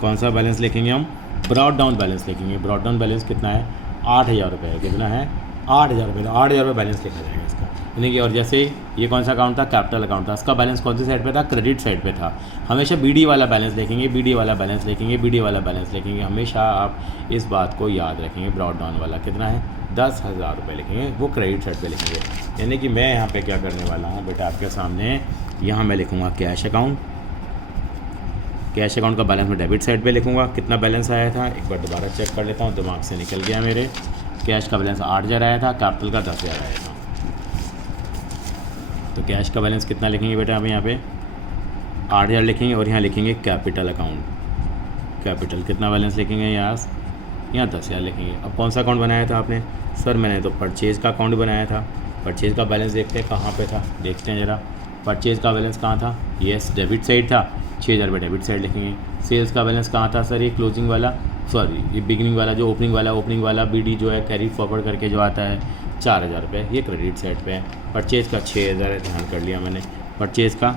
कौन सा बैलेंस लिखेंगे हम, ब्रॉड डाउन बैलेंस लिखेंगे। ब्रॉड डाउन बैलेंस कितना है, 8,000 रुपये। कितना है, 8,000 रुपये। 8,000 रुपये बैलेंस लिखा जाएगा इसका, यानी कि। और जैसे ये कौन सा अकाउंट था, कैपिटल अकाउंट था, उसका बैलेंस कौन सी साइड पे था, क्रेडिट साइड पे था। हमेशा बीडी वाला बैलेंस लिखेंगे, बीडी वाला बैलेंस लिखेंगे, बीडी वाला बैलेंस लिखेंगे। हमेशा आप इस बात को याद रखेंगे। ब्रॉड डाउन वाला कितना है, 10,000 रुपये लिखेंगे, वो क्रेडिट साइड पे लिखेंगे। यानी कि मैं यहाँ पे क्या करने वाला हूँ बेटा आपके सामने, यहाँ मैं लिखूँगा कैश अकाउंट। कैश अकाउंट का बैलेंस मैं डेबिट साइड पे लिखूँगा। कितना बैलेंस आया था, एक बार दोबारा चेक कर लेता हूँ, दिमाग से निकल गया मेरे। कैश का बैलेंस 8,000 आया था, कैपिटल का 10,000 आया था। तो कैश का बैलेंस कितना लिखेंगे बेटा आप यहाँ पे, 8,000 लिखेंगे और यहाँ लिखेंगे कैपिटल अकाउंट। कैपिटल कितना बैलेंस लिखेंगे, यहाँ 10,000 लिखेंगे। अब कौन सा अकाउंट बनाया था आपने, सर मैंने तो परचेज़ का अकाउंट बनाया था। परचेज़ का बैलेंस देखते हैं कहाँ पे था, देखते हैं ज़रा। परचेज़ का बैलेंस कहाँ था, यस डेबिट साइड था, 6,000 रुपये डेबिट साइड लिखेंगे। सेल्स का बैलेंस कहाँ था सर, ये क्लोजिंग वाला, सॉरी ये बिगिनिंग वाला, जो ओपनिंग वाला बीडी जो है कैरी फॉरवर्ड करके जो आता है, 4,000 रुपये, ये क्रेडिट साइड पे है। परचेज़ का 6,000 है, ध्यान कर लिया मैंने, परचेज़ का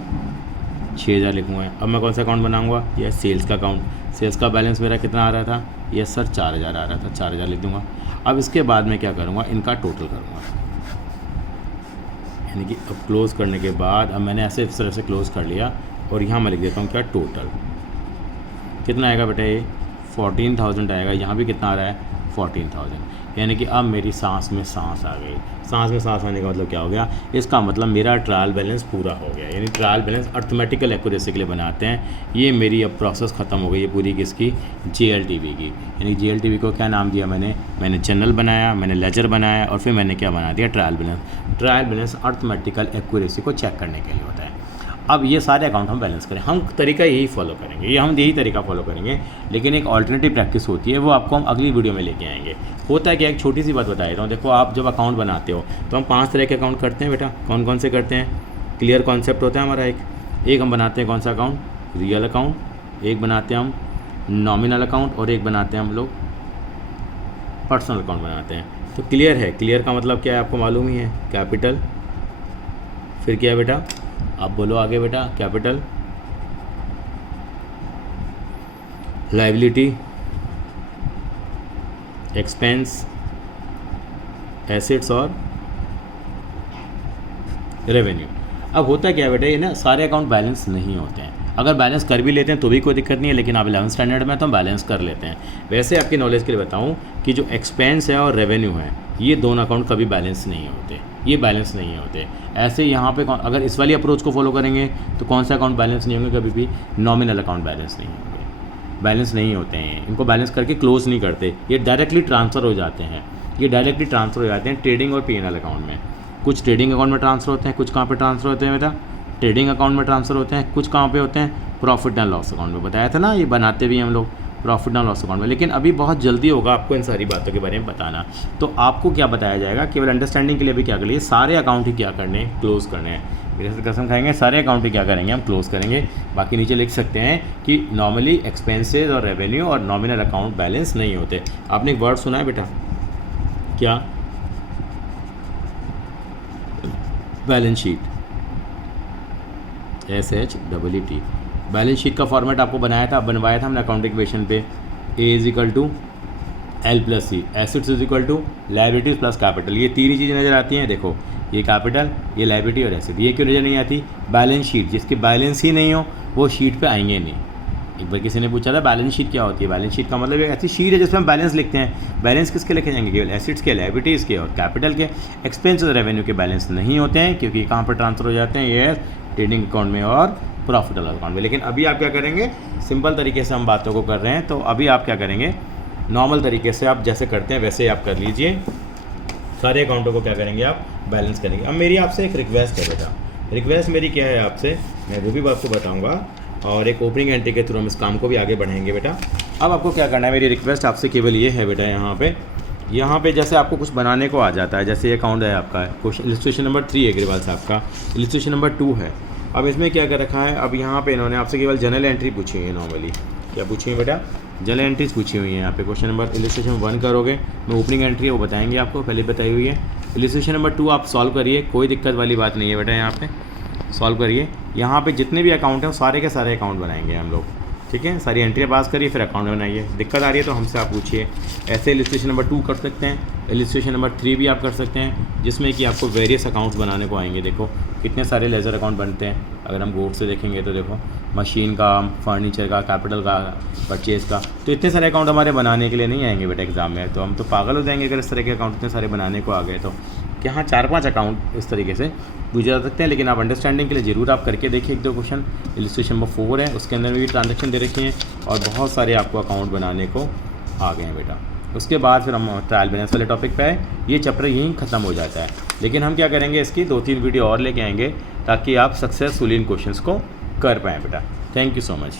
6,000 लिखूँगा। अब मैं कौन सा अकाउंट बनाऊँगा, यह सेल्स का अकाउंट। सेल्स का बैलेंस मेरा कितना आ रहा था, यस सर 4,000 आ रहा था, 4,000 लिख दूँगा। अब इसके बाद मैं क्या करूँगा, इनका टोटल करूँगा, यानी कि अब क्लोज़ करने के बाद, अब मैंने ऐसे इस तरह से क्लोज़ कर लिया और यहाँ मैं लिख देता हूँ क्या, टोटल कितना आएगा बेटा, ये 14,000 आएगा। यहाँ भी कितना आ रहा है, 14,000। यानी कि अब मेरी सांस में सांस आ गई। सांस में सांस आने का मतलब क्या हो गया, इसका मतलब मेरा ट्रायल बैलेंस पूरा हो गया। यानी ट्रायल बैलेंस अर्थमेटिकल एक्यूरेसी के लिए बनाते हैं। ये मेरी अब प्रोसेस ख़त्म हो गई है पूरी किसकी, JLTV की। यानी JLTV को क्या नाम दिया मैंने जनरल बनाया, मैंने लेजर बनाया और फिर मैंने क्या बना दिया, trial balance. Trial balance arithmetical accuracy को चेक करने के लिए होता है। अब ये सारे अकाउंट हम बैलेंस करें, हम तरीका यही फॉलो करेंगे, ये हम यही तरीका फॉलो करेंगे। लेकिन एक ऑल्टरनेटिव प्रैक्टिस होती है, वो आपको हम अगली वीडियो में लेके आएंगे। होता है कि एक छोटी सी बात बता देता हूँ, देखो आप जब अकाउंट बनाते हो तो हम 5 तरह के अकाउंट करते हैं बेटा। कौन कौन से करते हैं, क्लियर कॉन्सेप्ट होता है हमारा। एक हम बनाते हैं कौन सा अकाउंट, रियल अकाउंट। एक बनाते हैं हम नॉमिनल अकाउंट और एक बनाते हैं हम लोग पर्सनल अकाउंट बनाते हैं। तो क्लियर है, क्लियर का मतलब क्या है आपको मालूम ही है, कैपिटल। फिर क्या है बेटा, आप बोलो आगे बेटा, कैपिटल, लायबिलिटी, एक्सपेंस, एसेट्स और रेवेन्यू। अब होता क्या है बेटा, ये ना सारे अकाउंट बैलेंस नहीं होते हैं। अगर बैलेंस कर भी लेते हैं तो भी कोई दिक्कत नहीं है, लेकिन आप 11th स्टैंडर्ड में तो हम बैलेंस कर लेते हैं। वैसे आपकी नॉलेज के लिए बताऊं कि जो एक्सपेंस है और रेवेन्यू है, ये दोनों अकाउंट कभी बैलेंस नहीं होते, ये बैलेंस नहीं होते। ऐसे यहाँ पे अगर इस वाली अप्रोच को फॉलो करेंगे तो कौन सा अकाउंट बैलेंस नहीं होंगे, कभी भी नॉमिनल अकाउंट बैलेंस नहीं होंगे, बैलेंस नहीं होते हैं। इनको बैलेंस करके क्लोज नहीं करते, ये डायरेक्टली ट्रांसफ़र हो जाते हैं। ये डायरेक्टली ट्रांसफ़र हो जाते हैं ट्रेडिंग और P&L अकाउंट में। कुछ ट्रेडिंग अकाउंट में ट्रांसफ़र होते हैं, कुछ कहाँ पे ट्रांसफ़र होते हैं बेटा, ट्रेडिंग अकाउंट में ट्रांसफ़र होते हैं, कुछ कहाँ पे होते हैं, प्रॉफिट एंड लॉस अकाउंट में। बताया था ना, ये बनाते भी हम लोग प्रॉफिट एंड लॉस अकाउंट में। लेकिन अभी बहुत जल्दी होगा आपको इन सारी बातों के बारे में बताना। तो आपको क्या बताया जाएगा, केवल अंडरस्टैंडिंग के लिए भी क्या कर लिए, सारे अकाउंट ही क्या करने हैं, क्लोज करने हैं। मेरे से कसम खाएंगे, सारे अकाउंट ही क्या करेंगे, हम क्लोज करेंगे। बाकी नीचे लिख सकते हैं कि नॉर्मली एक्सपेंसेस और रेवेन्यू और नॉमिनल अकाउंट बैलेंस नहीं होते। आपने एक वर्ड सुना है बेटा, क्या, balance sheet, SHEET। Balance sheet का फॉर्मेट आपको बनवाया था हमने अकाउंटिंग इक्वेशन पे, A=L+C, assets = liabilities plus capital. ये तीन ही चीज़ें नज़र आती हैं। देखो, ये कैपिटल, ये लायबिलिटी और एसेट। ये क्यों नज़र नहीं आती, बैलेंस शीट, जिसकी बैलेंस ही नहीं हो वो शीट पे आएंगे नहीं। एक बार किसी ने पूछा था बैलेंस शीट क्या होती है। बैलेंस शीट का मतलब एक ऐसी शीट है जिसमें हम बैलेंस लिखते हैं। बैलेंस किसके लिखे जाएंगे, केवल एसेट्स के, लायबिलिटीज़ के और कैपिटल के। एक्सपेंस और रेवेन्यू के बैलेंस नहीं होते हैं, क्योंकि कहाँ पर ट्रांसफर हो जाते हैं, ये ट्रेडिंग अकाउंट में और प्रॉफिट और लॉस अकाउंट में। लेकिन अभी आप क्या करेंगे, सिंपल तरीके से हम बातों को कर रहे हैं, तो अभी आप क्या करेंगे, नॉर्मल तरीके से आप जैसे करते हैं वैसे ही आप कर लीजिए। सारे अकाउंटों को क्या करेंगे, आप बैलेंस करेंगे। अब मेरी आपसे एक रिक्वेस्ट है बेटा, रिक्वेस्ट मेरी क्या है आपसे, मैं वो भी आपको बताऊँगा, और एक ओपनिंग एंट्री के थ्रू हम इस काम को भी आगे बढ़ाएंगे बेटा। अब आपको क्या करना है, मेरी रिक्वेस्ट आपसे केवल ये है बेटा, यहाँ पे जैसे आपको कुछ बनाने को आ जाता है, जैसे ये अकाउंट है आपका, क्वेश्चन इलस्ट्रेशन नंबर 3 अग्रवाल साहब का, इलस्ट्रेशन नंबर 2 है। अब इसमें क्या कर रखा है, अब यहाँ पे इन्होंने आपसे केवल जनरल एंट्री पूछी है, नॉर्मली क्या पूछी है बेटा, जनरल एंट्रीज पूछी हुई है। यहाँ पे क्वेश्चन नंबर इलस्ट्रेशन 1 करोगे, मैं ओपनिंग एंट्री है वो बताएंगे आपको, पहले बताई हुई है। इलस्ट्रेशन नंबर 2 आप सॉल्व करिए, कोई दिक्कत वाली बात नहीं है बेटा, यहाँ पे सॉल्व करिए। यहाँ पे जितने भी अकाउंट हैं सारे के सारे अकाउंट बनाएंगे हम लोग, ठीक है। सारी एंट्री पास करिए, फिर अकाउंट बनाइए। दिक्कत आ रही है तो हमसे आप पूछिए। ऐसे इलस्ट्रेशन नंबर 2 कर सकते हैं, इलस्ट्रेशन नंबर 3 भी आप कर सकते हैं, जिसमें कि आपको वेरियस अकाउंट्स बनाने को आएंगे। देखो कितने सारे लेजर अकाउंट बनते हैं, अगर हम गोड से देखेंगे तो देखो मशीन का, फर्नीचर का, कैपिटल का, परचेज़ का, तो इतने सारे अकाउंट हमारे बनाने के लिए नहीं आएंगे बेटा एग्जाम में, तो हम तो पागल हो जाएंगे अगर इस तरह के अकाउंट इतने सारे बनाने को आ गए। तो यहाँ 4-5 अकाउंट इस तरीके से पूछे जा सकते हैं, लेकिन आप अंडरस्टैंडिंग के लिए ज़रूर आप करके देखिए 1-2 क्वेश्चन। इलस्ट्रेशन नंबर 4 है, उसके अंदर भी ट्रांजेक्शन दे रखी हैं और बहुत सारे आपको अकाउंट बनाने को आ गए हैं बेटा। उसके बाद फिर हम ट्रायल बैलेंस वाले टॉपिक पे आए, ये चैप्टर यहीं ख़त्म हो जाता है। लेकिन हम क्या करेंगे, इसकी 2-3 वीडियो और लेके आएंगे ताकि आप सक्सेसफुली इन क्वेश्चंस को कर पाएँ बेटा। Thank you so much.